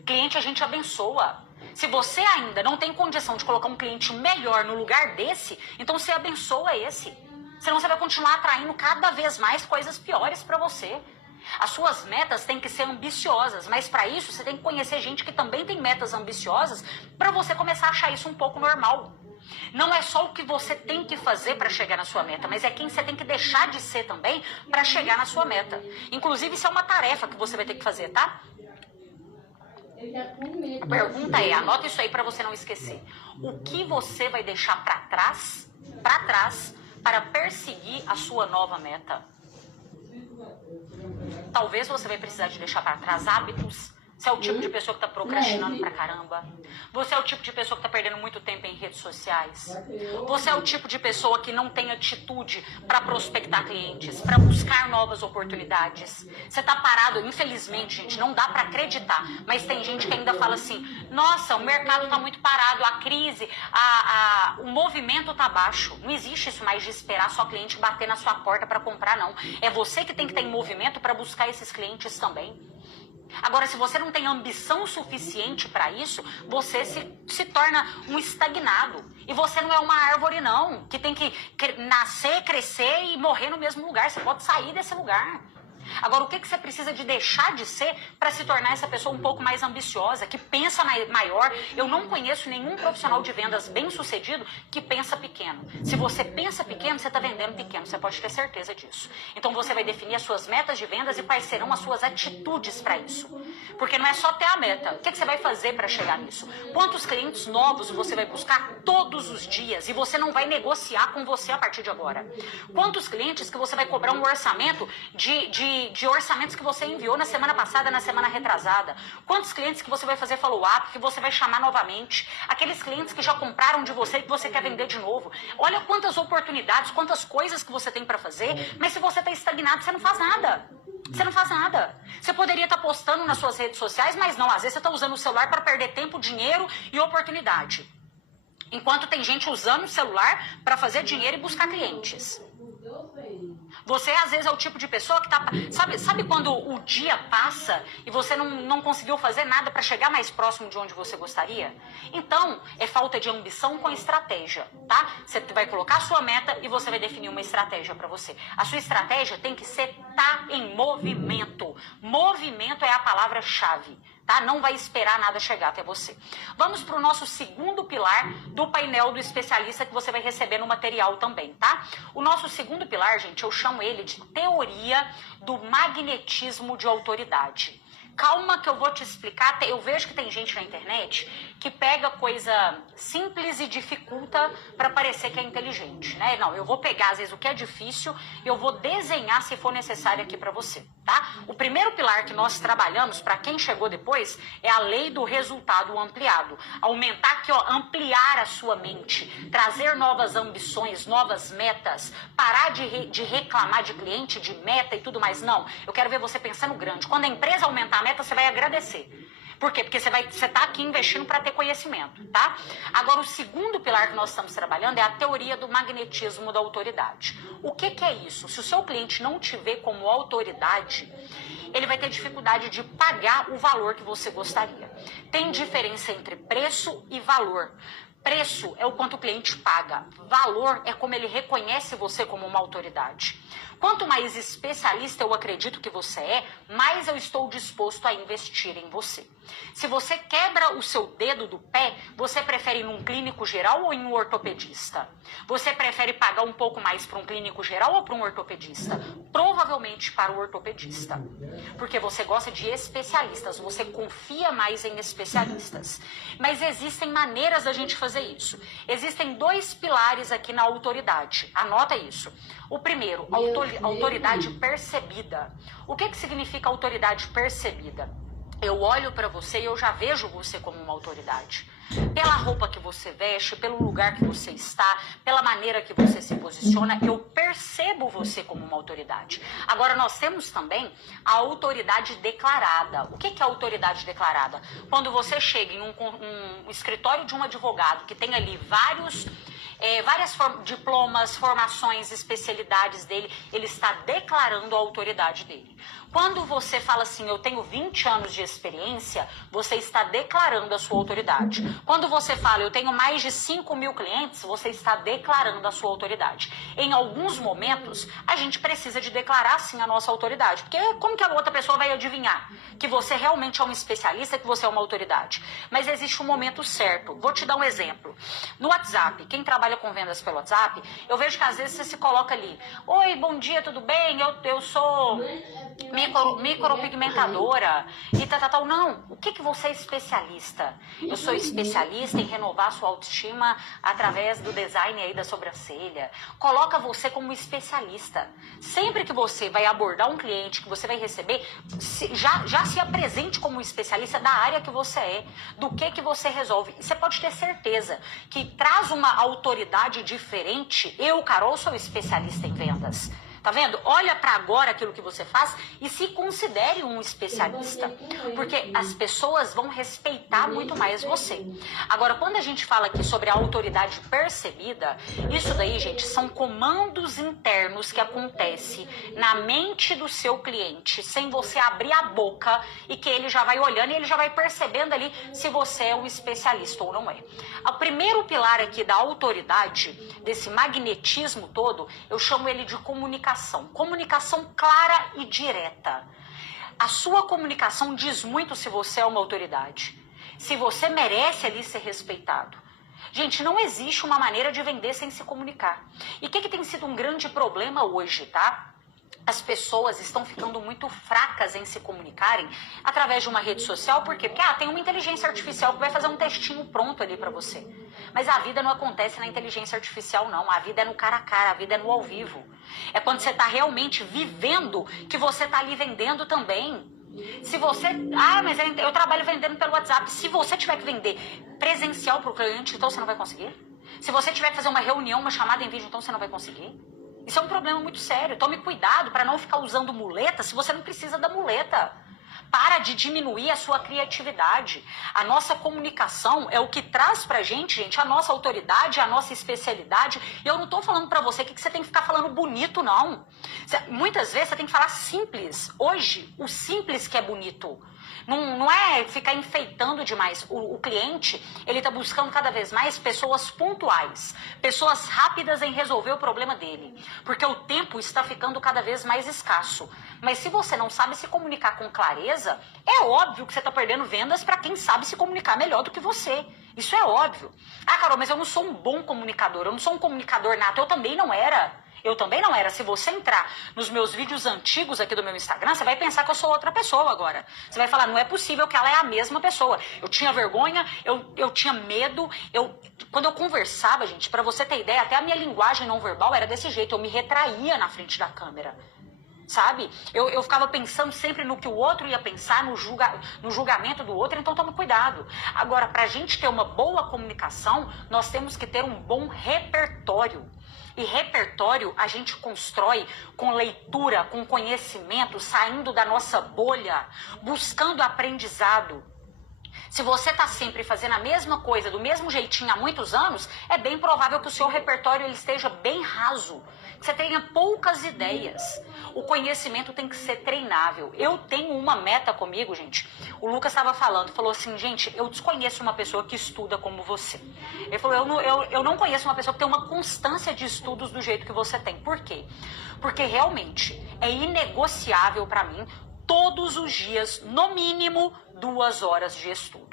Cliente a gente abençoa. Se você ainda não tem condição de colocar um cliente melhor no lugar desse, então você abençoa esse. Senão você vai continuar atraindo cada vez mais coisas piores para você. As suas metas têm que ser ambiciosas, mas para isso você tem que conhecer gente que também tem metas ambiciosas para você começar a achar isso um pouco normal. Não é só o que você tem que fazer para chegar na sua meta, mas é quem você tem que deixar de ser também para chegar na sua meta. Inclusive, isso é uma tarefa que você vai ter que fazer, tá? A pergunta é, anota isso aí para você não esquecer. O que você vai deixar para trás para perseguir a sua nova meta? Talvez você vai precisar de deixar para trás hábitos. Você é o tipo de pessoa que está procrastinando pra caramba. Você é o tipo de pessoa que está perdendo muito tempo em redes sociais. Você é o tipo de pessoa que não tem atitude para prospectar clientes, para buscar novas oportunidades. Você está parado, infelizmente, gente, não dá para acreditar. Mas tem gente que ainda fala assim, nossa, o mercado está muito parado, a crise, o movimento está baixo. Não existe isso mais de esperar só cliente bater na sua porta para comprar, não. É você que tem que estar em movimento para buscar esses clientes também. Agora, se você não tem ambição suficiente para isso, você se torna um estagnado. E você não é uma árvore, não, que tem que nascer, crescer e morrer no mesmo lugar. Você pode sair desse lugar. Agora, o que você precisa de deixar de ser para se tornar essa pessoa um pouco mais ambiciosa, que pensa maior? Eu não conheço nenhum profissional de vendas bem-sucedido que pensa pequeno. Se você pensa pequeno, você está vendendo pequeno, você pode ter certeza disso. Então, você vai definir as suas metas de vendas e quais serão as suas atitudes para isso. Porque não é só ter a meta. O que você vai fazer para chegar nisso? Quantos clientes novos você vai buscar todos os dias e você não vai negociar com você a partir de agora? Quantos clientes que você vai cobrar um orçamento de de orçamentos que você enviou na semana passada, na semana retrasada? Quantos clientes que você vai fazer follow-up, que você vai chamar novamente? Aqueles clientes que já compraram de você e que você quer vender de novo? Olha quantas oportunidades, quantas coisas que você tem para fazer, mas se você está estagnado, você não faz nada. Você não faz nada. Você poderia estar postando nas suas redes sociais, mas não. Às vezes você está usando o celular para perder tempo, dinheiro e oportunidade. Enquanto tem gente usando o celular para fazer dinheiro e buscar clientes. Você, às vezes, é o tipo de pessoa que tá... Sabe quando o dia passa e você não conseguiu fazer nada para chegar mais próximo de onde você gostaria? Então, é falta de ambição com estratégia, tá? Você vai colocar a sua meta e você vai definir uma estratégia para você. A sua estratégia tem que ser tá em movimento. Movimento é a palavra-chave. Tá? Não vai esperar nada chegar até você. Vamos para o nosso segundo pilar do painel do especialista que você vai receber no material também, tá? O nosso segundo pilar, gente, eu chamo ele de teoria do magnetismo de autoridade. Calma que eu vou te explicar. Eu vejo que tem gente na internet que pega coisa simples e dificulta para parecer que é inteligente, né? Não, eu vou pegar às vezes o que é difícil e eu vou desenhar se for necessário aqui para você, tá? O primeiro pilar que nós trabalhamos para quem chegou depois é a lei do resultado ampliado. Aumentar aqui, ó, ampliar a sua mente, trazer novas ambições, novas metas, parar de reclamar de cliente, de meta e tudo mais. Não, eu quero ver você pensando grande. Quando a empresa aumentar a meta, você vai agradecer. Por quê? Porque você está aqui investindo para ter conhecimento, tá? Agora, o segundo pilar que nós estamos trabalhando é a teoria do magnetismo da autoridade. O que é isso? Se o seu cliente não te vê como autoridade, ele vai ter dificuldade de pagar o valor que você gostaria. Tem diferença entre preço e valor. Preço é o quanto o cliente paga. Valor é como ele reconhece você como uma autoridade. Quanto mais especialista eu acredito que você é, mais eu estou disposto a investir em você. Se você quebra o seu dedo do pé, você prefere ir num clínico geral ou em um ortopedista? Você prefere pagar um pouco mais para um clínico geral ou para um ortopedista? Provavelmente para o ortopedista. Porque você gosta de especialistas, você confia mais em especialistas. Mas existem maneiras da gente fazer isso. Existem dois pilares aqui na autoridade. Anota isso. O primeiro, autoridade percebida. O que significa autoridade percebida? Eu olho para você e eu já vejo você como uma autoridade. Pela roupa que você veste, pelo lugar que você está, pela maneira que você se posiciona, eu percebo você como uma autoridade. Agora, nós temos também a autoridade declarada. O que é a autoridade declarada? Quando você chega em um escritório de um advogado que tem ali várias diplomas, formações, especialidades dele, ele está declarando a autoridade dele. Quando você fala assim, eu tenho 20 anos de experiência, você está declarando a sua autoridade. Quando você fala, eu tenho mais de 5.000 clientes, você está declarando a sua autoridade. Em alguns momentos, a gente precisa de declarar sim a nossa autoridade, porque como que a outra pessoa vai adivinhar que você realmente é um especialista, que você é uma autoridade? Mas existe um momento certo. Vou te dar um exemplo. No WhatsApp, quem trabalha com vendas pelo WhatsApp, eu vejo que às vezes você se coloca ali, oi, bom dia, tudo bem? Eu sou micropigmentadora e tal. Não, o que você é especialista? Eu sou especialista em renovar sua autoestima através do design aí da sobrancelha. Coloca você como especialista. Sempre que você vai abordar um cliente que você vai receber, já se apresente como especialista da área que você é, do que você resolve. E você pode ter certeza que traz uma autoridade diferente. Eu, Carol, sou especialista em vendas. Tá vendo? Olha para agora aquilo que você faz e se considere um especialista. Porque as pessoas vão respeitar muito mais você. Agora, quando a gente fala aqui sobre a autoridade percebida, isso daí, gente, são comandos internos que acontecem na mente do seu cliente, sem você abrir a boca e que ele já vai olhando e ele já vai percebendo ali se você é um especialista ou não é. O primeiro pilar aqui da autoridade, desse magnetismo todo, eu chamo ele de comunicação. Comunicação clara e direta. A sua comunicação diz muito se você é uma autoridade. Se você merece ali ser respeitado. Gente, não existe uma maneira de vender sem se comunicar. E o que tem sido um grande problema hoje, tá? As pessoas estão ficando muito fracas em se comunicarem através de uma rede social. Por quê? Porque tem uma inteligência artificial que vai fazer um textinho pronto ali para você. Mas a vida não acontece na inteligência artificial, não. A vida é no cara a cara, a vida é no ao vivo. É quando você está realmente vivendo que você está ali vendendo também. Se você... Ah, mas eu trabalho vendendo pelo WhatsApp. Se você tiver que vender presencial para o cliente, então você não vai conseguir. Se você tiver que fazer uma reunião, uma chamada em vídeo, então você não vai conseguir. Isso é um problema muito sério. Tome cuidado para não ficar usando muleta se você não precisa da muleta. Para de diminuir a sua criatividade. A nossa comunicação é o que traz pra gente, a nossa autoridade, a nossa especialidade. E eu não tô falando pra você que você tem que ficar falando bonito, não. Muitas vezes você tem que falar simples. Hoje, o simples que é bonito. Não é ficar enfeitando demais. O cliente, ele tá buscando cada vez mais pessoas pontuais, pessoas rápidas em resolver o problema dele, porque o tempo está ficando cada vez mais escasso. Mas se você não sabe se comunicar com clareza, é óbvio que você está perdendo vendas para quem sabe se comunicar melhor do que você. Isso é óbvio. Ah, Carol, mas eu não sou um bom comunicador, eu não sou um comunicador nato, eu também não era. Eu também não era. Se você entrar nos meus vídeos antigos aqui do meu Instagram, você vai pensar que eu sou outra pessoa agora. Você vai falar, não é possível que ela é a mesma pessoa. Eu tinha vergonha, eu tinha medo. Quando eu conversava, gente, pra você ter ideia, até a minha linguagem não verbal era desse jeito. Eu me retraía na frente da câmera. Sabe? Eu ficava pensando sempre no que o outro ia pensar, no julgamento do outro, então tome cuidado. Agora, pra gente ter uma boa comunicação, nós temos que ter um bom repertório. E repertório a gente constrói com leitura, com conhecimento, saindo da nossa bolha, buscando aprendizado. Se você está sempre fazendo a mesma coisa, do mesmo jeitinho há muitos anos, é bem provável que o seu repertório ele esteja bem raso, que você tenha poucas ideias. O conhecimento tem que ser treinável. Eu tenho uma meta comigo, gente. O Lucas estava falou assim, gente, eu desconheço uma pessoa que estuda como você. Ele falou, eu não conheço uma pessoa que tem uma constância de estudos do jeito que você tem. Por quê? Porque realmente é inegociável para mim todos os dias, no mínimo, 2 horas de estudo.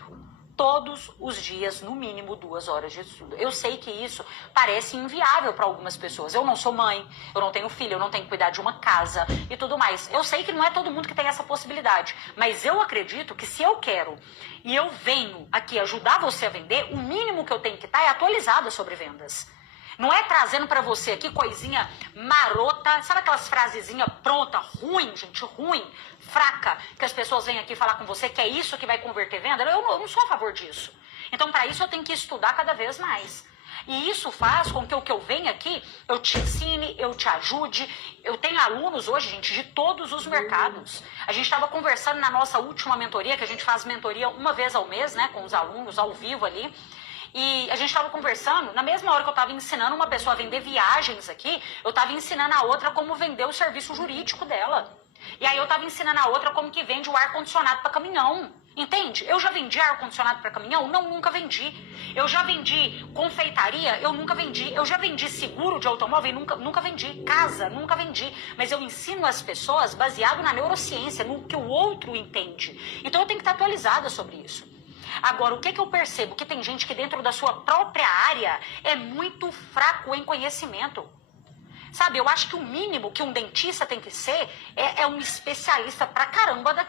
Todos os dias, no mínimo, 2 horas de estudo. Eu sei que isso parece inviável para algumas pessoas. Eu não sou mãe, eu não tenho filho, eu não tenho que cuidar de uma casa e tudo mais. Eu sei que não é todo mundo que tem essa possibilidade, mas eu acredito que se eu quero e eu venho aqui ajudar você a vender, o mínimo que eu tenho que estar é atualizada sobre vendas. Não é trazendo pra você aqui coisinha marota, sabe aquelas frasezinhas pronta, ruim, gente, ruim, fraca, que as pessoas vêm aqui falar com você que é isso que vai converter venda? Eu não sou a favor disso. Então, para isso, eu tenho que estudar cada vez mais. E isso faz com que o que eu venha aqui, eu te ensine, eu te ajude. Eu tenho alunos hoje, gente, de todos os mercados. A gente estava conversando na nossa última mentoria, que a gente faz mentoria uma vez ao mês, né, com os alunos, ao vivo ali. E a gente estava conversando, na mesma hora que eu estava ensinando uma pessoa a vender viagens aqui, eu estava ensinando a outra como vender o serviço jurídico dela. E aí eu estava ensinando a outra como que vende o ar-condicionado para caminhão. Entende? Eu já vendi ar-condicionado para caminhão? Não, nunca vendi. Eu já vendi confeitaria? Eu nunca vendi. Eu já vendi seguro de automóvel? Nunca vendi. Casa? Nunca vendi. Mas eu ensino as pessoas baseado na neurociência, no que o outro entende. Então eu tenho que estar atualizada sobre isso. Agora, o que eu percebo? Que tem gente que dentro da sua própria área é muito fraco em conhecimento. Sabe, eu acho que o mínimo que um dentista tem que ser é um especialista pra caramba do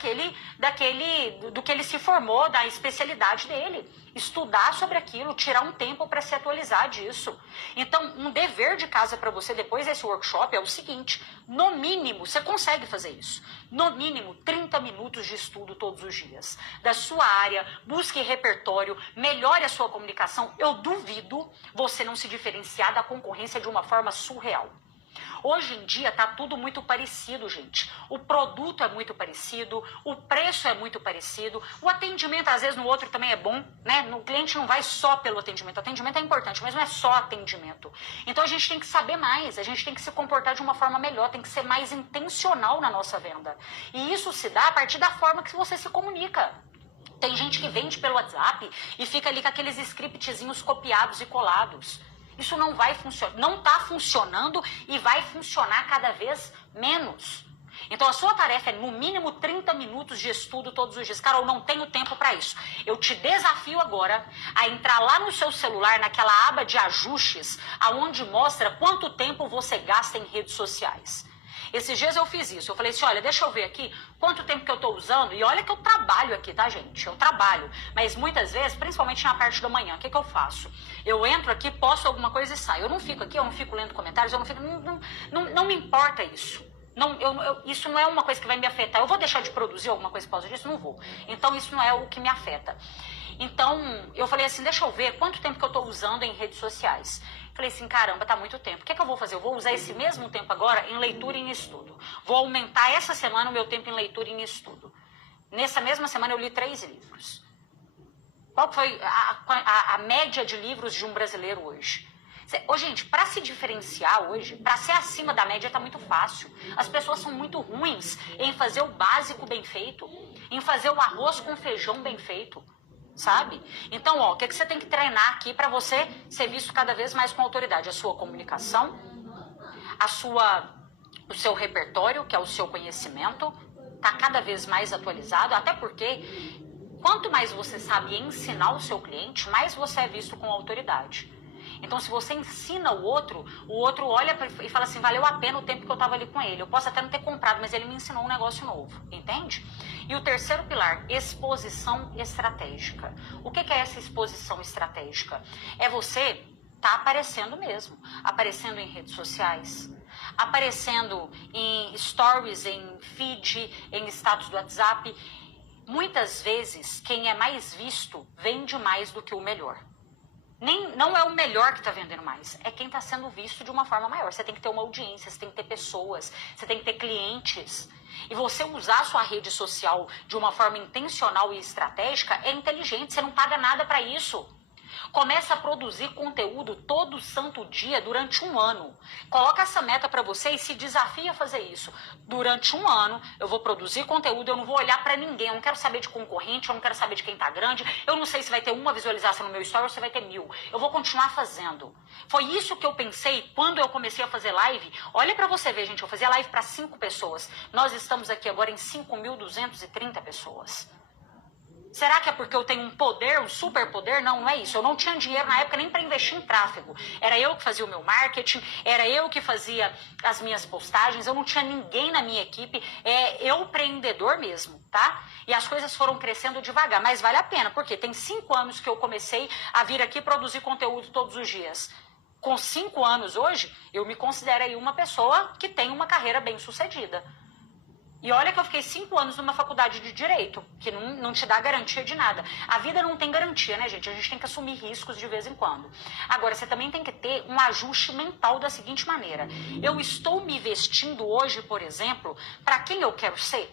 que ele se formou, da especialidade dele. Estudar sobre aquilo, tirar um tempo para se atualizar disso. Então, um dever de casa para você depois desse workshop é o seguinte, no mínimo, você consegue fazer isso. No mínimo, 30 minutos de estudo todos os dias. Da sua área, busque repertório, melhore a sua comunicação. Eu duvido você não se diferenciar da concorrência de uma forma surreal. Hoje em dia tá tudo muito parecido, gente. O produto é muito parecido, o preço é muito parecido, o atendimento às vezes no outro também é bom, né? O cliente não vai só pelo atendimento. O atendimento é importante, mas não é só atendimento. Então a gente tem que saber mais, a gente tem que se comportar de uma forma melhor, tem que ser mais intencional na nossa venda. E isso se dá a partir da forma que você se comunica. Tem gente que vende pelo WhatsApp e fica ali com aqueles scriptzinhos copiados e colados. Isso não vai funcionar, não está funcionando e vai funcionar cada vez menos. Então a sua tarefa é no mínimo 30 minutos de estudo todos os dias. Carol, não tenho tempo para isso. Eu te desafio agora a entrar lá no seu celular, naquela aba de ajustes, aonde mostra quanto tempo você gasta em redes sociais. Esses dias eu fiz isso, eu falei assim, olha, deixa eu ver aqui quanto tempo que eu tô usando, e olha que eu trabalho aqui, tá, gente? Eu trabalho, mas muitas vezes, principalmente na parte da manhã, o que eu faço? Eu entro aqui, posto alguma coisa e saio. Eu não fico aqui, eu não fico lendo comentários, eu não fico... Não me importa isso. Não, isso não é uma coisa que vai me afetar. Eu vou deixar de produzir alguma coisa por causa disso? Não vou. Então, isso não é o que me afeta. Então, eu falei assim, deixa eu ver quanto tempo que eu tô usando em redes sociais. Falei assim, caramba, tá muito tempo. O que é que eu vou fazer? Eu vou usar esse mesmo tempo agora em leitura e em estudo. Vou aumentar essa semana o meu tempo em leitura e em estudo. Nessa mesma semana eu li 3 livros. Qual foi a média de livros de um brasileiro hoje? Ô, gente, para se diferenciar hoje, para ser acima da média tá muito fácil. As pessoas são muito ruins em fazer o básico bem feito, em fazer o arroz com feijão bem feito. Sabe? Então, ó, o que você tem que treinar aqui para você ser visto cada vez mais com autoridade? A sua comunicação, o seu repertório, que é o seu conhecimento, tá cada vez mais atualizado, até porque quanto mais você sabe ensinar o seu cliente, mais você é visto com autoridade. Então, se você ensina o outro olha e fala assim, valeu a pena o tempo que eu estava ali com ele. Eu posso até não ter comprado, mas ele me ensinou um negócio novo, entende? E o terceiro pilar, exposição estratégica. O que é essa exposição estratégica? É você tá aparecendo mesmo, aparecendo em redes sociais, aparecendo em stories, em feed, em status do WhatsApp. Muitas vezes, quem é mais visto vende mais do que o melhor. Não é o melhor que está vendendo mais, é quem está sendo visto de uma forma maior. Você tem que ter uma audiência, você tem que ter pessoas, você tem que ter clientes. E você usar a sua rede social de uma forma intencional e estratégica é inteligente, você não paga nada para isso. Começa a produzir conteúdo todo santo dia durante um ano. Coloca essa meta para você e se desafia a fazer isso. Durante um ano, eu vou produzir conteúdo, eu não vou olhar para ninguém, eu não quero saber de concorrente, eu não quero saber de quem tá grande, eu não sei se vai ter uma visualização no meu story ou se vai ter 1000. Eu vou continuar fazendo. Foi isso que eu pensei quando eu comecei a fazer live. Olha para você ver, gente, eu fazia live para 5 pessoas. Nós estamos aqui agora em 5.230 pessoas. Será que é porque eu tenho um poder, um superpoder? Não, não é isso. Eu não tinha dinheiro na época nem para investir em tráfego. Era eu que fazia o meu marketing, era eu que fazia as minhas postagens, eu não tinha ninguém na minha equipe. Eu empreendedor mesmo, tá? E as coisas foram crescendo devagar, mas vale a pena, porque tem 5 anos que eu comecei a vir aqui produzir conteúdo todos os dias. Com 5 anos hoje, eu me considero aí uma pessoa que tem uma carreira bem sucedida. E olha que eu fiquei 5 anos numa faculdade de Direito, que não te dá garantia de nada. A vida não tem garantia, né, gente? A gente tem que assumir riscos de vez em quando. Agora, você também tem que ter um ajuste mental da seguinte maneira. Eu estou me vestindo hoje, por exemplo, para quem eu quero ser?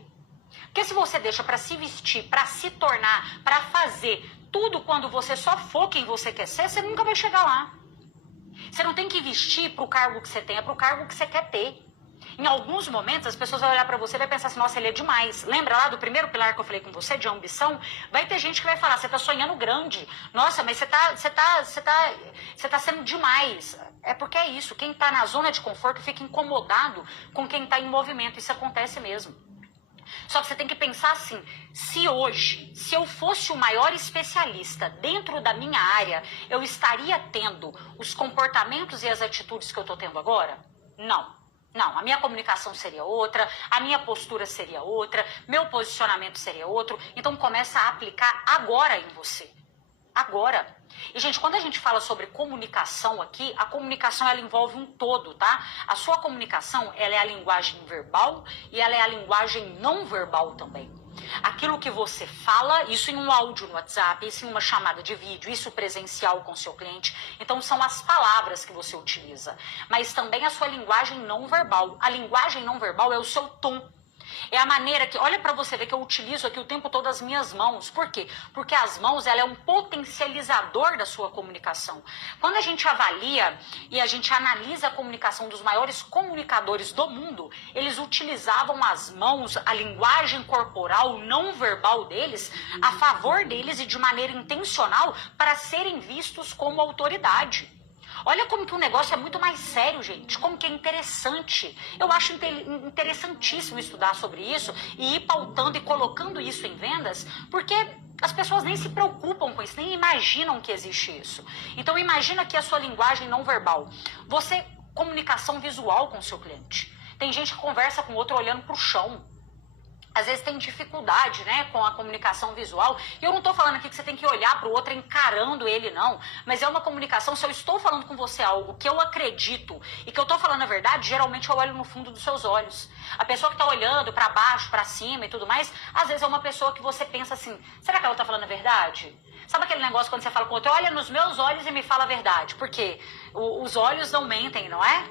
Porque se você deixa para se vestir, para se tornar, para fazer tudo quando você só for quem você quer ser, você nunca vai chegar lá. Você não tem que vestir para o cargo que você tem, é para o cargo que você quer ter. Em alguns momentos, as pessoas vão olhar para você e vai pensar assim, nossa, ele é demais. Lembra lá do primeiro pilar que eu falei com você, de ambição? Vai ter gente que vai falar, você tá sonhando grande. Nossa, mas você tá sendo demais. É porque é isso, quem tá na zona de conforto fica incomodado com quem tá em movimento. Isso acontece mesmo. Só que você tem que pensar assim, se hoje, se eu fosse o maior especialista dentro da minha área, eu estaria tendo os comportamentos e as atitudes que eu tô tendo agora? Não. Não, a minha comunicação seria outra, a minha postura seria outra, meu posicionamento seria outro. Então começa a aplicar agora em você. Agora. E, gente, quando a gente fala sobre comunicação aqui, a comunicação ela envolve um todo, tá? A sua comunicação, ela é a linguagem verbal e ela é a linguagem não verbal também. Aquilo que você fala, isso em um áudio no WhatsApp, isso em uma chamada de vídeo, isso presencial com o seu cliente. Então são as palavras que você utiliza, mas também a sua linguagem não verbal. A linguagem não verbal é o seu tom. É a maneira que, olha para você ver que eu utilizo aqui o tempo todo as minhas mãos. Por quê? Porque as mãos, ela é um potencializador da sua comunicação. Quando a gente avalia e a gente analisa a comunicação dos maiores comunicadores do mundo, eles utilizavam as mãos, a linguagem corporal não verbal deles, a favor deles e de maneira intencional para serem vistos como autoridade. Olha como que o negócio é muito mais sério, gente. Como que é interessante. Eu acho interessantíssimo estudar sobre isso e ir pautando e colocando isso em vendas, porque as pessoas nem se preocupam com isso, nem imaginam que existe isso. Então imagina que a sua linguagem não verbal, você comunicação visual com o seu cliente. Tem gente que conversa com o outro olhando pro chão. Às vezes tem dificuldade, né, com a comunicação visual. E eu não estou falando aqui que você tem que olhar para o outro encarando ele, não. Mas é uma comunicação, se eu estou falando com você algo que eu acredito e que eu estou falando a verdade, geralmente eu olho no fundo dos seus olhos. A pessoa que está olhando para baixo, para cima e tudo mais, às vezes é uma pessoa que você pensa assim, será que ela está falando a verdade? Sabe aquele negócio quando você fala com o outro, olha nos meus olhos e me fala a verdade? Porque os olhos não mentem, não é?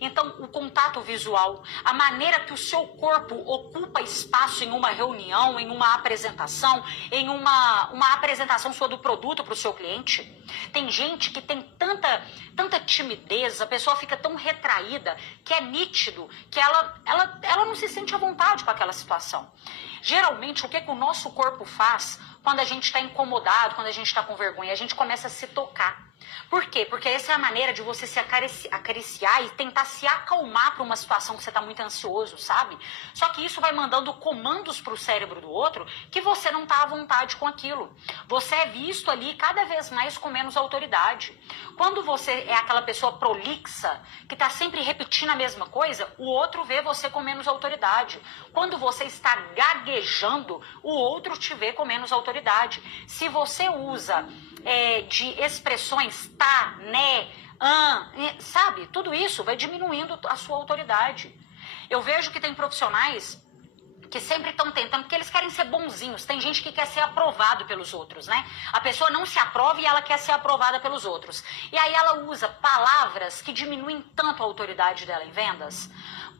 Então, o contato visual, a maneira que o seu corpo ocupa espaço em uma reunião, em uma apresentação, em uma apresentação sua do produto para o seu cliente. Tem gente que tem tanta timidez, a pessoa fica tão retraída, que é nítido, que ela não se sente à vontade com aquela situação. Geralmente, o que o nosso corpo faz quando a gente está incomodado, quando a gente está com vergonha? A gente começa a se tocar. Por quê? Porque essa é a maneira de você se acariciar e tentar se acalmar para uma situação que você está muito ansioso, sabe? Só que isso vai mandando comandos para o cérebro do outro que você não está à vontade com aquilo. Você é visto ali cada vez mais com menos autoridade. Quando você é aquela pessoa prolixa, que está sempre repetindo a mesma coisa, o outro vê você com menos autoridade. Quando você está gaguejando, o outro te vê com menos autoridade. Se você usa de expressões tá, né, sabe? Tudo isso vai diminuindo a sua autoridade. Eu vejo que tem profissionais que sempre estão tentando, porque eles querem ser bonzinhos. Tem gente que quer ser aprovado pelos outros, né? A pessoa não se aprova e ela quer ser aprovada pelos outros. E aí ela usa palavras que diminuem tanto a autoridade dela em vendas.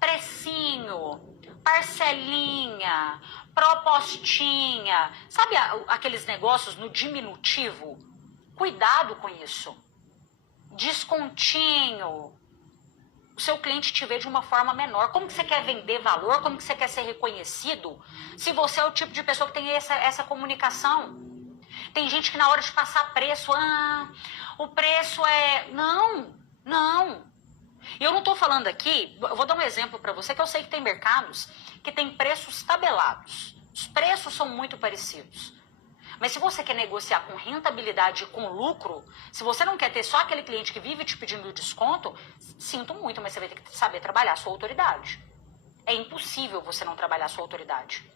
Precinho, parcelinha, propostinha. Sabe aqueles negócios no diminutivo? Cuidado com isso. Descontinho. O seu cliente te vê de uma forma menor. Como que você quer vender valor? Como que você quer ser reconhecido? Se você é o tipo de pessoa que tem essa comunicação. Tem gente que na hora de passar preço, o preço é... Não. E eu não estou falando aqui, eu vou dar um exemplo para você, que eu sei que tem mercados que tem preços tabelados. Os preços são muito parecidos. Mas se você quer negociar com rentabilidade e com lucro, se você não quer ter só aquele cliente que vive te pedindo desconto, sinto muito, mas você vai ter que saber trabalhar a sua autoridade. É impossível você não trabalhar a sua autoridade.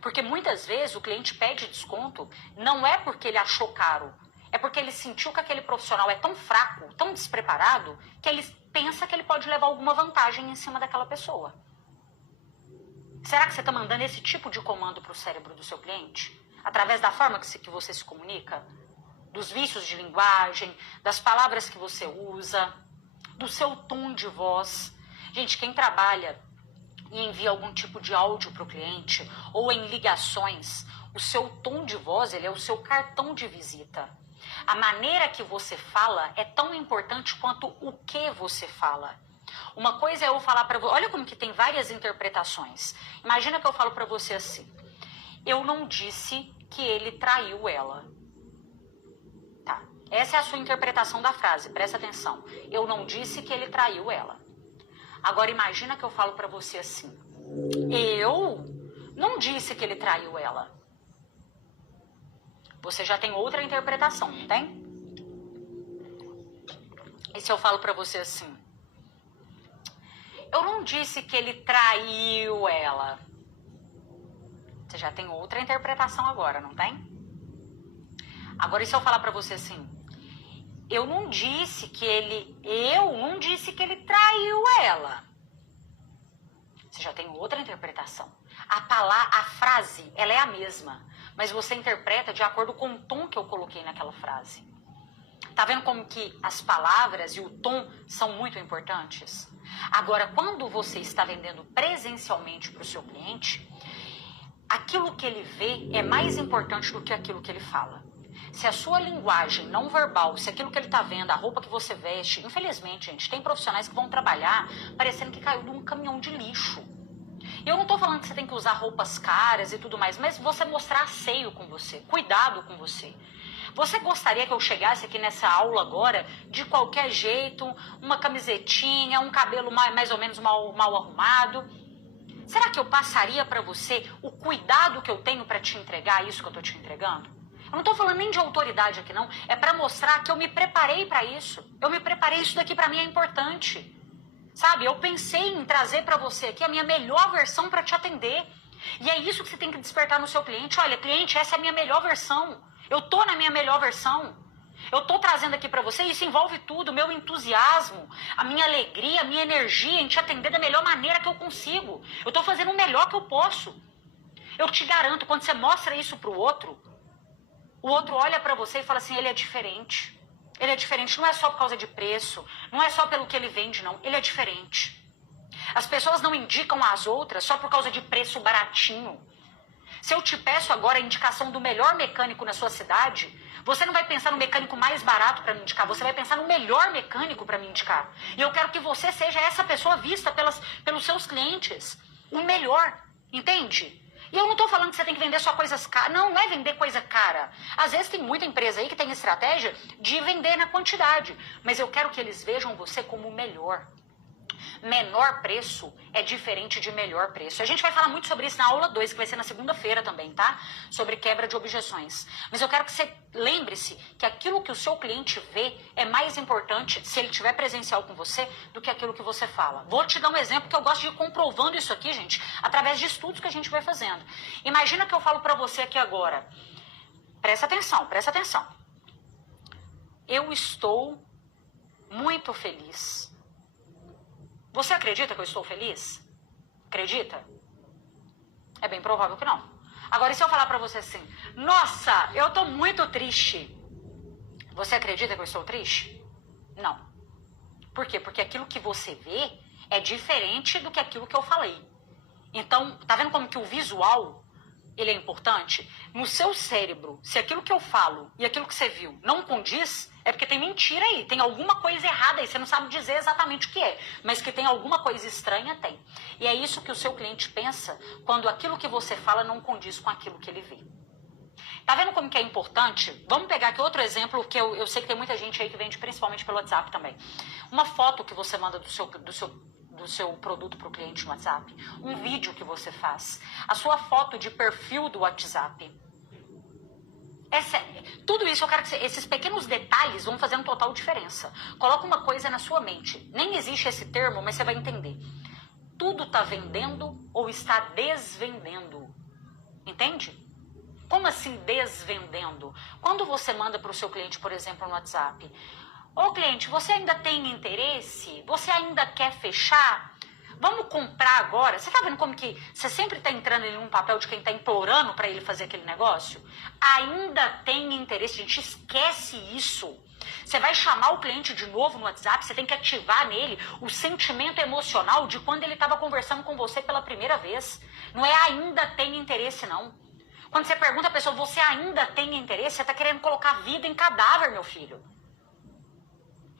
Porque muitas vezes o cliente pede desconto, não é porque ele achou caro, é porque ele sentiu que aquele profissional é tão fraco, tão despreparado, que ele pensa que ele pode levar alguma vantagem em cima daquela pessoa. Será que você está mandando esse tipo de comando para o cérebro do seu cliente? Através da forma que você se comunica? Dos vícios de linguagem, das palavras que você usa, do seu tom de voz. Gente, quem trabalha e envia algum tipo de áudio para o cliente, ou em ligações, o seu tom de voz, ele é o seu cartão de visita. A maneira que você fala é tão importante quanto o que você fala. Uma coisa é eu falar para você, olha como que tem várias interpretações. Imagina que eu falo para você assim, eu não disse que ele traiu ela. Tá, essa é a sua interpretação da frase, presta atenção. Eu não disse que ele traiu ela. Agora imagina que eu falo para você assim, eu não disse que ele traiu ela. Você já tem outra interpretação, não tem? E se eu falo para você assim, eu não disse que ele traiu ela. Você já tem outra interpretação agora, não tem? Agora, e se eu falar pra você assim, eu não disse que ele traiu ela. Você já tem outra interpretação. A frase, ela é a mesma, mas você interpreta de acordo com o tom que eu coloquei naquela frase. Tá vendo como que as palavras e o tom são muito importantes? Agora, quando você está vendendo presencialmente para o seu cliente, aquilo que ele vê é mais importante do que aquilo que ele fala. Se a sua linguagem não verbal, se aquilo que ele está vendo, a roupa que você veste... Infelizmente, gente, tem profissionais que vão trabalhar parecendo que caiu de um caminhão de lixo. E eu não estou falando que você tem que usar roupas caras e tudo mais, mas você mostrar asseio com você, cuidado com você. Você gostaria que eu chegasse aqui nessa aula agora, de qualquer jeito, uma camisetinha, um cabelo mais ou menos mal arrumado? Será que eu passaria para você o cuidado que eu tenho para te entregar isso que eu estou te entregando? Eu não estou falando nem de autoridade aqui não, é para mostrar que eu me preparei para isso. Eu me preparei, isso daqui para mim é importante. Sabe? Eu pensei em trazer para você aqui a minha melhor versão para te atender. E é isso que você tem que despertar no seu cliente. Olha, cliente, essa é a minha melhor versão. Eu tô na minha melhor versão. Eu tô trazendo aqui para você, isso envolve tudo, o meu entusiasmo, a minha alegria, a minha energia em te atender da melhor maneira que eu consigo. Eu tô fazendo o melhor que eu posso. Eu te garanto, quando você mostra isso pro outro, o outro olha para você e fala assim, ele é diferente. Ele é diferente, não é só por causa de preço, não é só pelo que ele vende, não. Ele é diferente. As pessoas não indicam as outras só por causa de preço baratinho. Se eu te peço agora a indicação do melhor mecânico na sua cidade, você não vai pensar no mecânico mais barato para me indicar, você vai pensar no melhor mecânico para me indicar. E eu quero que você seja essa pessoa vista pelos seus clientes. O melhor, entende? E eu não estou falando que você tem que vender só coisas caras. Não, não é vender coisa cara. Às vezes tem muita empresa aí que tem estratégia de vender na quantidade. Mas eu quero que eles vejam você como o melhor. Menor preço é diferente de melhor preço. A gente vai falar muito sobre isso na aula 2, que vai ser na segunda-feira também, tá? Sobre quebra de objeções. Mas eu quero que você lembre-se que aquilo que o seu cliente vê é mais importante, se ele tiver presencial com você, do que aquilo que você fala. Vou te dar um exemplo que eu gosto de ir comprovando isso aqui, gente, através de estudos que a gente vai fazendo. Imagina que eu falo pra você aqui agora. Presta atenção, presta atenção. Eu estou muito feliz. Você acredita que eu estou feliz? Acredita? É bem provável que não. Agora, e se eu falar pra você assim, nossa, eu tô muito triste. Você acredita que eu estou triste? Não. Por quê? Porque aquilo que você vê é diferente do que aquilo que eu falei. Então, tá vendo como que o visual, ele é importante? No seu cérebro, se aquilo que eu falo e aquilo que você viu não condiz, é porque tem mentira aí, tem alguma coisa errada aí, você não sabe dizer exatamente o que é, mas que tem alguma coisa estranha, tem. E é isso que o seu cliente pensa quando aquilo que você fala não condiz com aquilo que ele vê. Tá vendo como que é importante? Vamos pegar aqui outro exemplo, que eu sei que tem muita gente aí que vende principalmente pelo WhatsApp também. Uma foto que você manda do seu produto para o cliente no WhatsApp, um vídeo que você faz, a sua foto de perfil do WhatsApp. Tudo isso eu quero que esses pequenos detalhes vão fazer uma total diferença. Coloca uma coisa na sua mente. Nem existe esse termo, mas você vai entender. Tudo está vendendo ou está desvendendo. Entende? Como assim desvendendo? Quando você manda para o seu cliente, por exemplo, no WhatsApp, ô cliente, você ainda tem interesse? Você ainda quer fechar? Vamos comprar agora? Você tá vendo como que você sempre tá entrando em um papel de quem tá implorando para ele fazer aquele negócio? Ainda tem interesse, gente, esquece isso. Você vai chamar o cliente de novo no WhatsApp, você tem que ativar nele o sentimento emocional de quando ele estava conversando com você pela primeira vez. Não é ainda tem interesse, não. Quando você pergunta a pessoa, você ainda tem interesse? Você tá querendo colocar vida em cadáver, meu filho.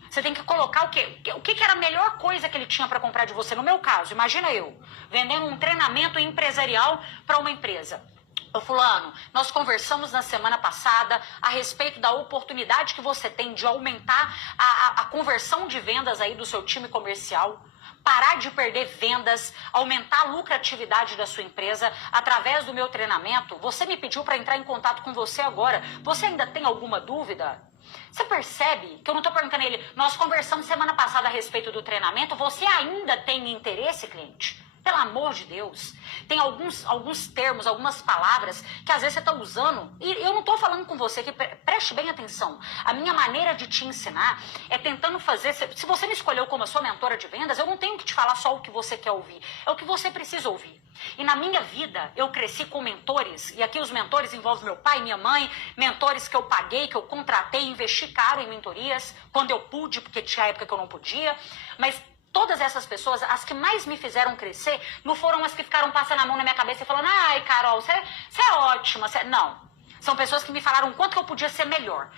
Você tem que colocar o quê? O que era a melhor coisa que ele tinha para comprar de você? No meu caso, imagina eu, vendendo um treinamento empresarial para uma empresa. Ô fulano, nós conversamos na semana passada a respeito da oportunidade que você tem de aumentar a conversão de vendas aí do seu time comercial, parar de perder vendas, aumentar a lucratividade da sua empresa através do meu treinamento. Você me pediu para entrar em contato com você agora. Você ainda tem alguma dúvida? Você percebe que eu não estou perguntando a ele, nós conversamos semana passada a respeito do treinamento, você ainda tem interesse, cliente? Pelo amor de Deus. Tem alguns termos, algumas palavras que às vezes você está usando, e eu não estou falando com você aqui, preste bem atenção. A minha maneira de te ensinar é tentando fazer, se você me escolheu como a sua mentora de vendas, eu não tenho que te falar só o que você quer ouvir, é o que você precisa ouvir. E na minha vida, eu cresci com mentores, e aqui os mentores envolvem meu pai, minha mãe, mentores que eu paguei, que eu contratei, investi caro em mentorias, quando eu pude, porque tinha época que eu não podia, mas todas essas pessoas, as que mais me fizeram crescer, não foram as que ficaram passando a mão na minha cabeça e falando, ai, Carol, você é ótima. Não. São pessoas que me falaram o quanto que eu podia ser melhor.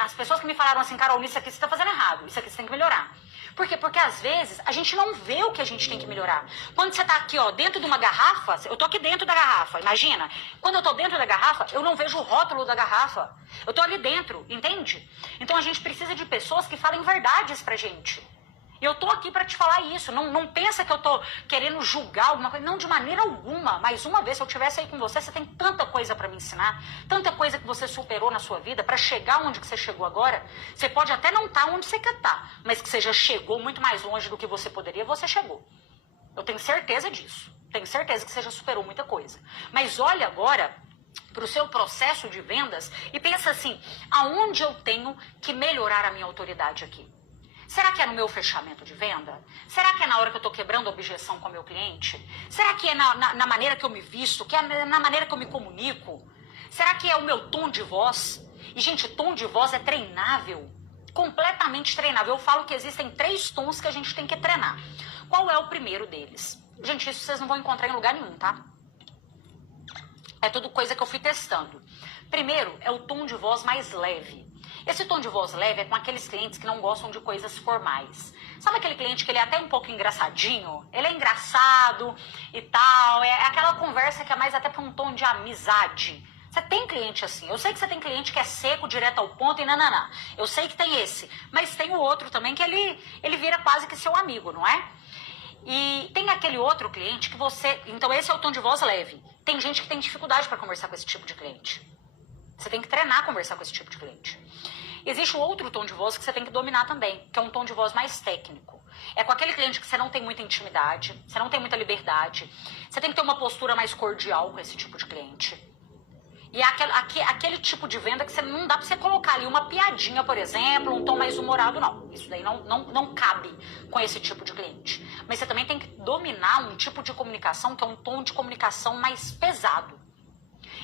As pessoas que me falaram assim, Carol, isso aqui você está fazendo errado, isso aqui você tem que melhorar. Por quê? Porque às vezes a gente não vê o que a gente tem que melhorar. Quando você está aqui, ó, dentro de uma garrafa, eu tô aqui dentro da garrafa, imagina. Quando eu tô dentro da garrafa, eu não vejo o rótulo da garrafa. Eu tô ali dentro, entende? Então a gente precisa de pessoas que falem verdades pra gente. E eu tô aqui para te falar isso. Não pensa que eu tô querendo julgar alguma coisa. Não, de maneira alguma. Mais uma vez, se eu estivesse aí com você, você tem tanta coisa para me ensinar, tanta coisa que você superou na sua vida para chegar onde que você chegou agora. Você pode até não estar onde você quer estar, mas que você já chegou muito mais longe do que você poderia, você chegou. Eu tenho certeza disso. Tenho certeza que você já superou muita coisa. Mas olha agora para o seu processo de vendas e pensa assim, aonde eu tenho que melhorar a minha autoridade aqui? Será que é no meu fechamento de venda? Será que é na hora que eu estou quebrando a objeção com o meu cliente? Será que é na maneira que eu me visto? Que é na maneira que eu me comunico? Será que é o meu tom de voz? E, gente, tom de voz é treinável. Completamente treinável. Eu falo que existem 3 tons que a gente tem que treinar. Qual é o primeiro deles? Gente, isso vocês não vão encontrar em lugar nenhum, tá? É tudo coisa que eu fui testando. Primeiro, é o tom de voz mais leve. Esse tom de voz leve é com aqueles clientes que não gostam de coisas formais. Sabe aquele cliente que ele é até um pouco engraçadinho? Ele é engraçado e tal. É aquela conversa que é mais até para um tom de amizade. Você tem cliente assim. Eu sei que você tem cliente que é seco, direto ao ponto e nananã. Eu sei que tem esse. Mas tem o outro também que ele vira quase que seu amigo, não é? E tem aquele outro cliente que você... Então esse é o tom de voz leve. Tem gente que tem dificuldade para conversar com esse tipo de cliente. Você tem que treinar a conversar com esse tipo de cliente. Existe um outro tom de voz que você tem que dominar também, que é um tom de voz mais técnico. É com aquele cliente que você não tem muita intimidade, você não tem muita liberdade. Você tem que ter uma postura mais cordial com esse tipo de cliente. E é aquele tipo de venda que você não dá pra você colocar ali uma piadinha, por exemplo, um tom mais humorado, não. Isso daí não cabe com esse tipo de cliente. Mas você também tem que dominar um tipo de comunicação que é um tom de comunicação mais pesado.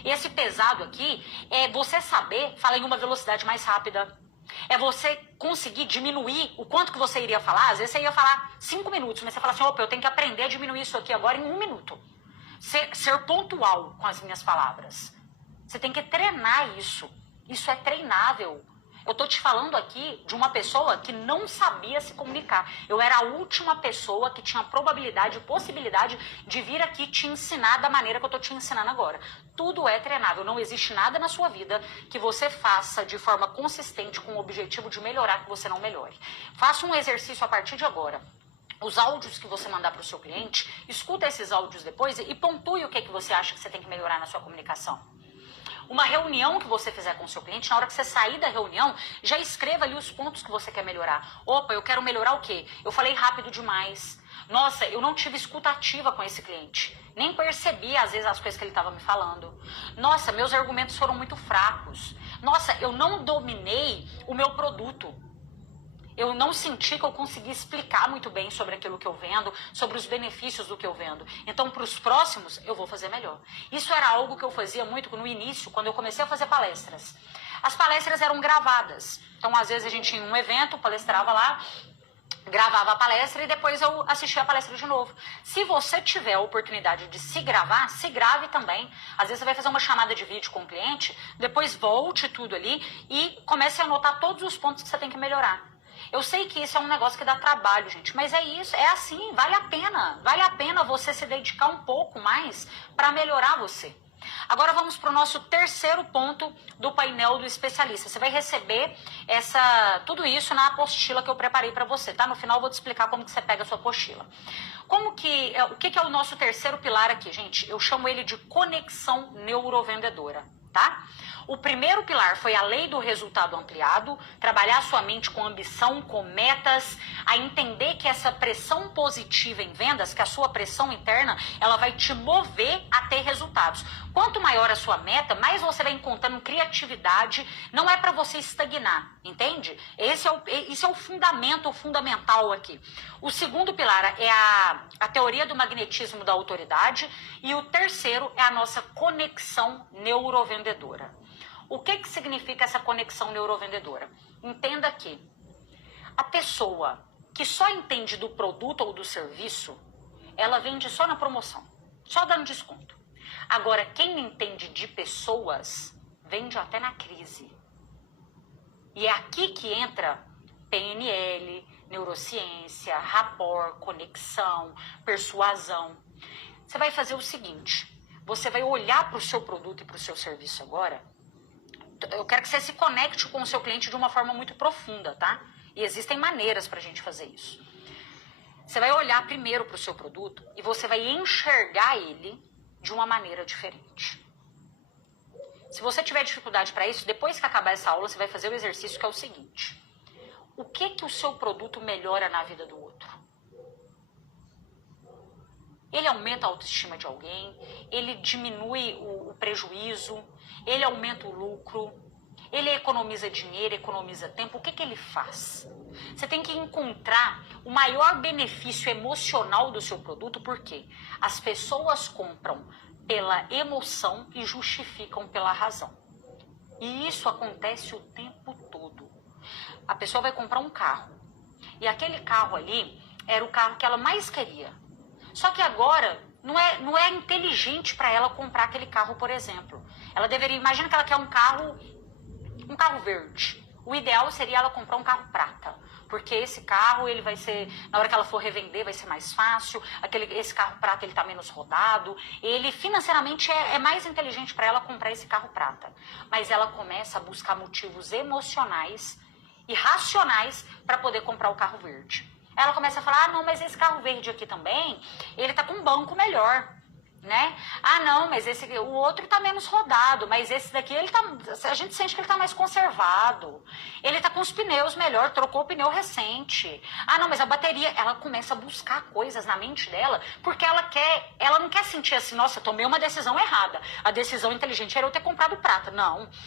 E esse pesado aqui é você saber falar em uma velocidade mais rápida. É você conseguir diminuir o quanto que você iria falar. Às vezes você ia falar 5 minutos, mas você fala assim, opa, eu tenho que aprender a diminuir isso aqui agora em 1 minuto. Ser pontual com as minhas palavras. Você tem que treinar isso. Isso é treinável. Eu tô te falando aqui de uma pessoa que não sabia se comunicar. Eu era a última pessoa que tinha probabilidade e possibilidade de vir aqui te ensinar da maneira que eu tô te ensinando agora. Tudo é treinável. Não existe nada na sua vida que você faça de forma consistente com o objetivo de melhorar que você não melhore. Faça um exercício a partir de agora. Os áudios que você mandar para o seu cliente, escuta esses áudios depois e pontue o que você acha que você tem que melhorar na sua comunicação. Uma reunião que você fizer com o seu cliente, na hora que você sair da reunião, já escreva ali os pontos que você quer melhorar. Opa, eu quero melhorar o quê? Eu falei rápido demais. Nossa, eu não tive escuta ativa com esse cliente. Nem percebi, às vezes, as coisas que ele estava me falando. Nossa, meus argumentos foram muito fracos. Nossa, eu não dominei o meu produto. Eu não senti que eu consegui explicar muito bem sobre aquilo que eu vendo, sobre os benefícios do que eu vendo. Então, para os próximos, eu vou fazer melhor. Isso era algo que eu fazia muito no início, quando eu comecei a fazer palestras. As palestras eram gravadas. Então, às vezes, a gente tinha um evento, palestrava lá, gravava a palestra e depois eu assistia a palestra de novo. Se você tiver a oportunidade de se gravar, se grave também. Às vezes você vai fazer uma chamada de vídeo com o cliente, depois volte tudo ali e comece a anotar todos os pontos que você tem que melhorar. Eu sei que isso é um negócio que dá trabalho, gente, mas é isso, é assim, vale a pena você se dedicar um pouco mais para melhorar você. Agora vamos para o nosso terceiro ponto do painel do especialista. Você vai receber tudo isso na apostila que eu preparei para você, tá? No final eu vou te explicar como que você pega a sua apostila. O que é o nosso terceiro pilar aqui, gente? Eu chamo ele de conexão neurovendedora, tá? O primeiro pilar foi a lei do resultado ampliado, trabalhar sua mente com ambição, com metas, a entender que essa pressão positiva em vendas, que a sua pressão interna, ela vai te mover a ter resultados. Quanto maior a sua meta, mais você vai encontrando criatividade, não é para você estagnar, entende? Esse é o fundamento, o fundamental aqui. O segundo pilar é a teoria do magnetismo da autoridade e o terceiro é a nossa conexão neurovendedora. O que significa essa conexão neurovendedora? Entenda que a pessoa que só entende do produto ou do serviço, ela vende só na promoção, só dando desconto. Agora, quem entende de pessoas, vende até na crise. E é aqui que entra PNL, neurociência, rapport, conexão, persuasão. Você vai fazer o seguinte, você vai olhar para o seu produto e para o seu serviço agora. Eu quero que você se conecte com o seu cliente de uma forma muito profunda, tá? E existem maneiras para a gente fazer isso. Você vai olhar primeiro para o seu produto e você vai enxergar ele de uma maneira diferente. Se você tiver dificuldade para isso, depois que acabar essa aula, você vai fazer o exercício que é o seguinte. O que o seu produto melhora na vida do outro? Ele aumenta a autoestima de alguém, ele diminui o prejuízo, ele aumenta o lucro, ele economiza dinheiro, economiza tempo. O que ele faz? Você tem que encontrar o maior benefício emocional do seu produto, porque as pessoas compram pela emoção e justificam pela razão. E isso acontece o tempo todo. A pessoa vai comprar um carro, e aquele carro ali era o carro que ela mais queria. Só que agora não é inteligente para ela comprar aquele carro, por exemplo. Ela deveria, imagina que ela quer um carro verde. O ideal seria ela comprar um carro prata, porque esse carro, ele vai ser, na hora que ela for revender, vai ser mais fácil. Esse carro prata, ele tá menos rodado. Ele financeiramente é mais inteligente para ela comprar esse carro prata. Mas ela começa a buscar motivos emocionais e racionais para poder comprar o carro verde. Ela começa a falar, não, mas esse carro verde aqui também, ele tá com um banco melhor, né? Ah, não, mas o outro tá menos rodado, mas esse daqui, a gente sente que ele tá mais conservado. Ele tá com os pneus melhor, trocou o pneu recente. Ah, não, mas a bateria, ela começa a buscar coisas na mente dela, porque ela não quer sentir assim, nossa, eu tomei uma decisão errada. A decisão inteligente era eu ter comprado prata. Não.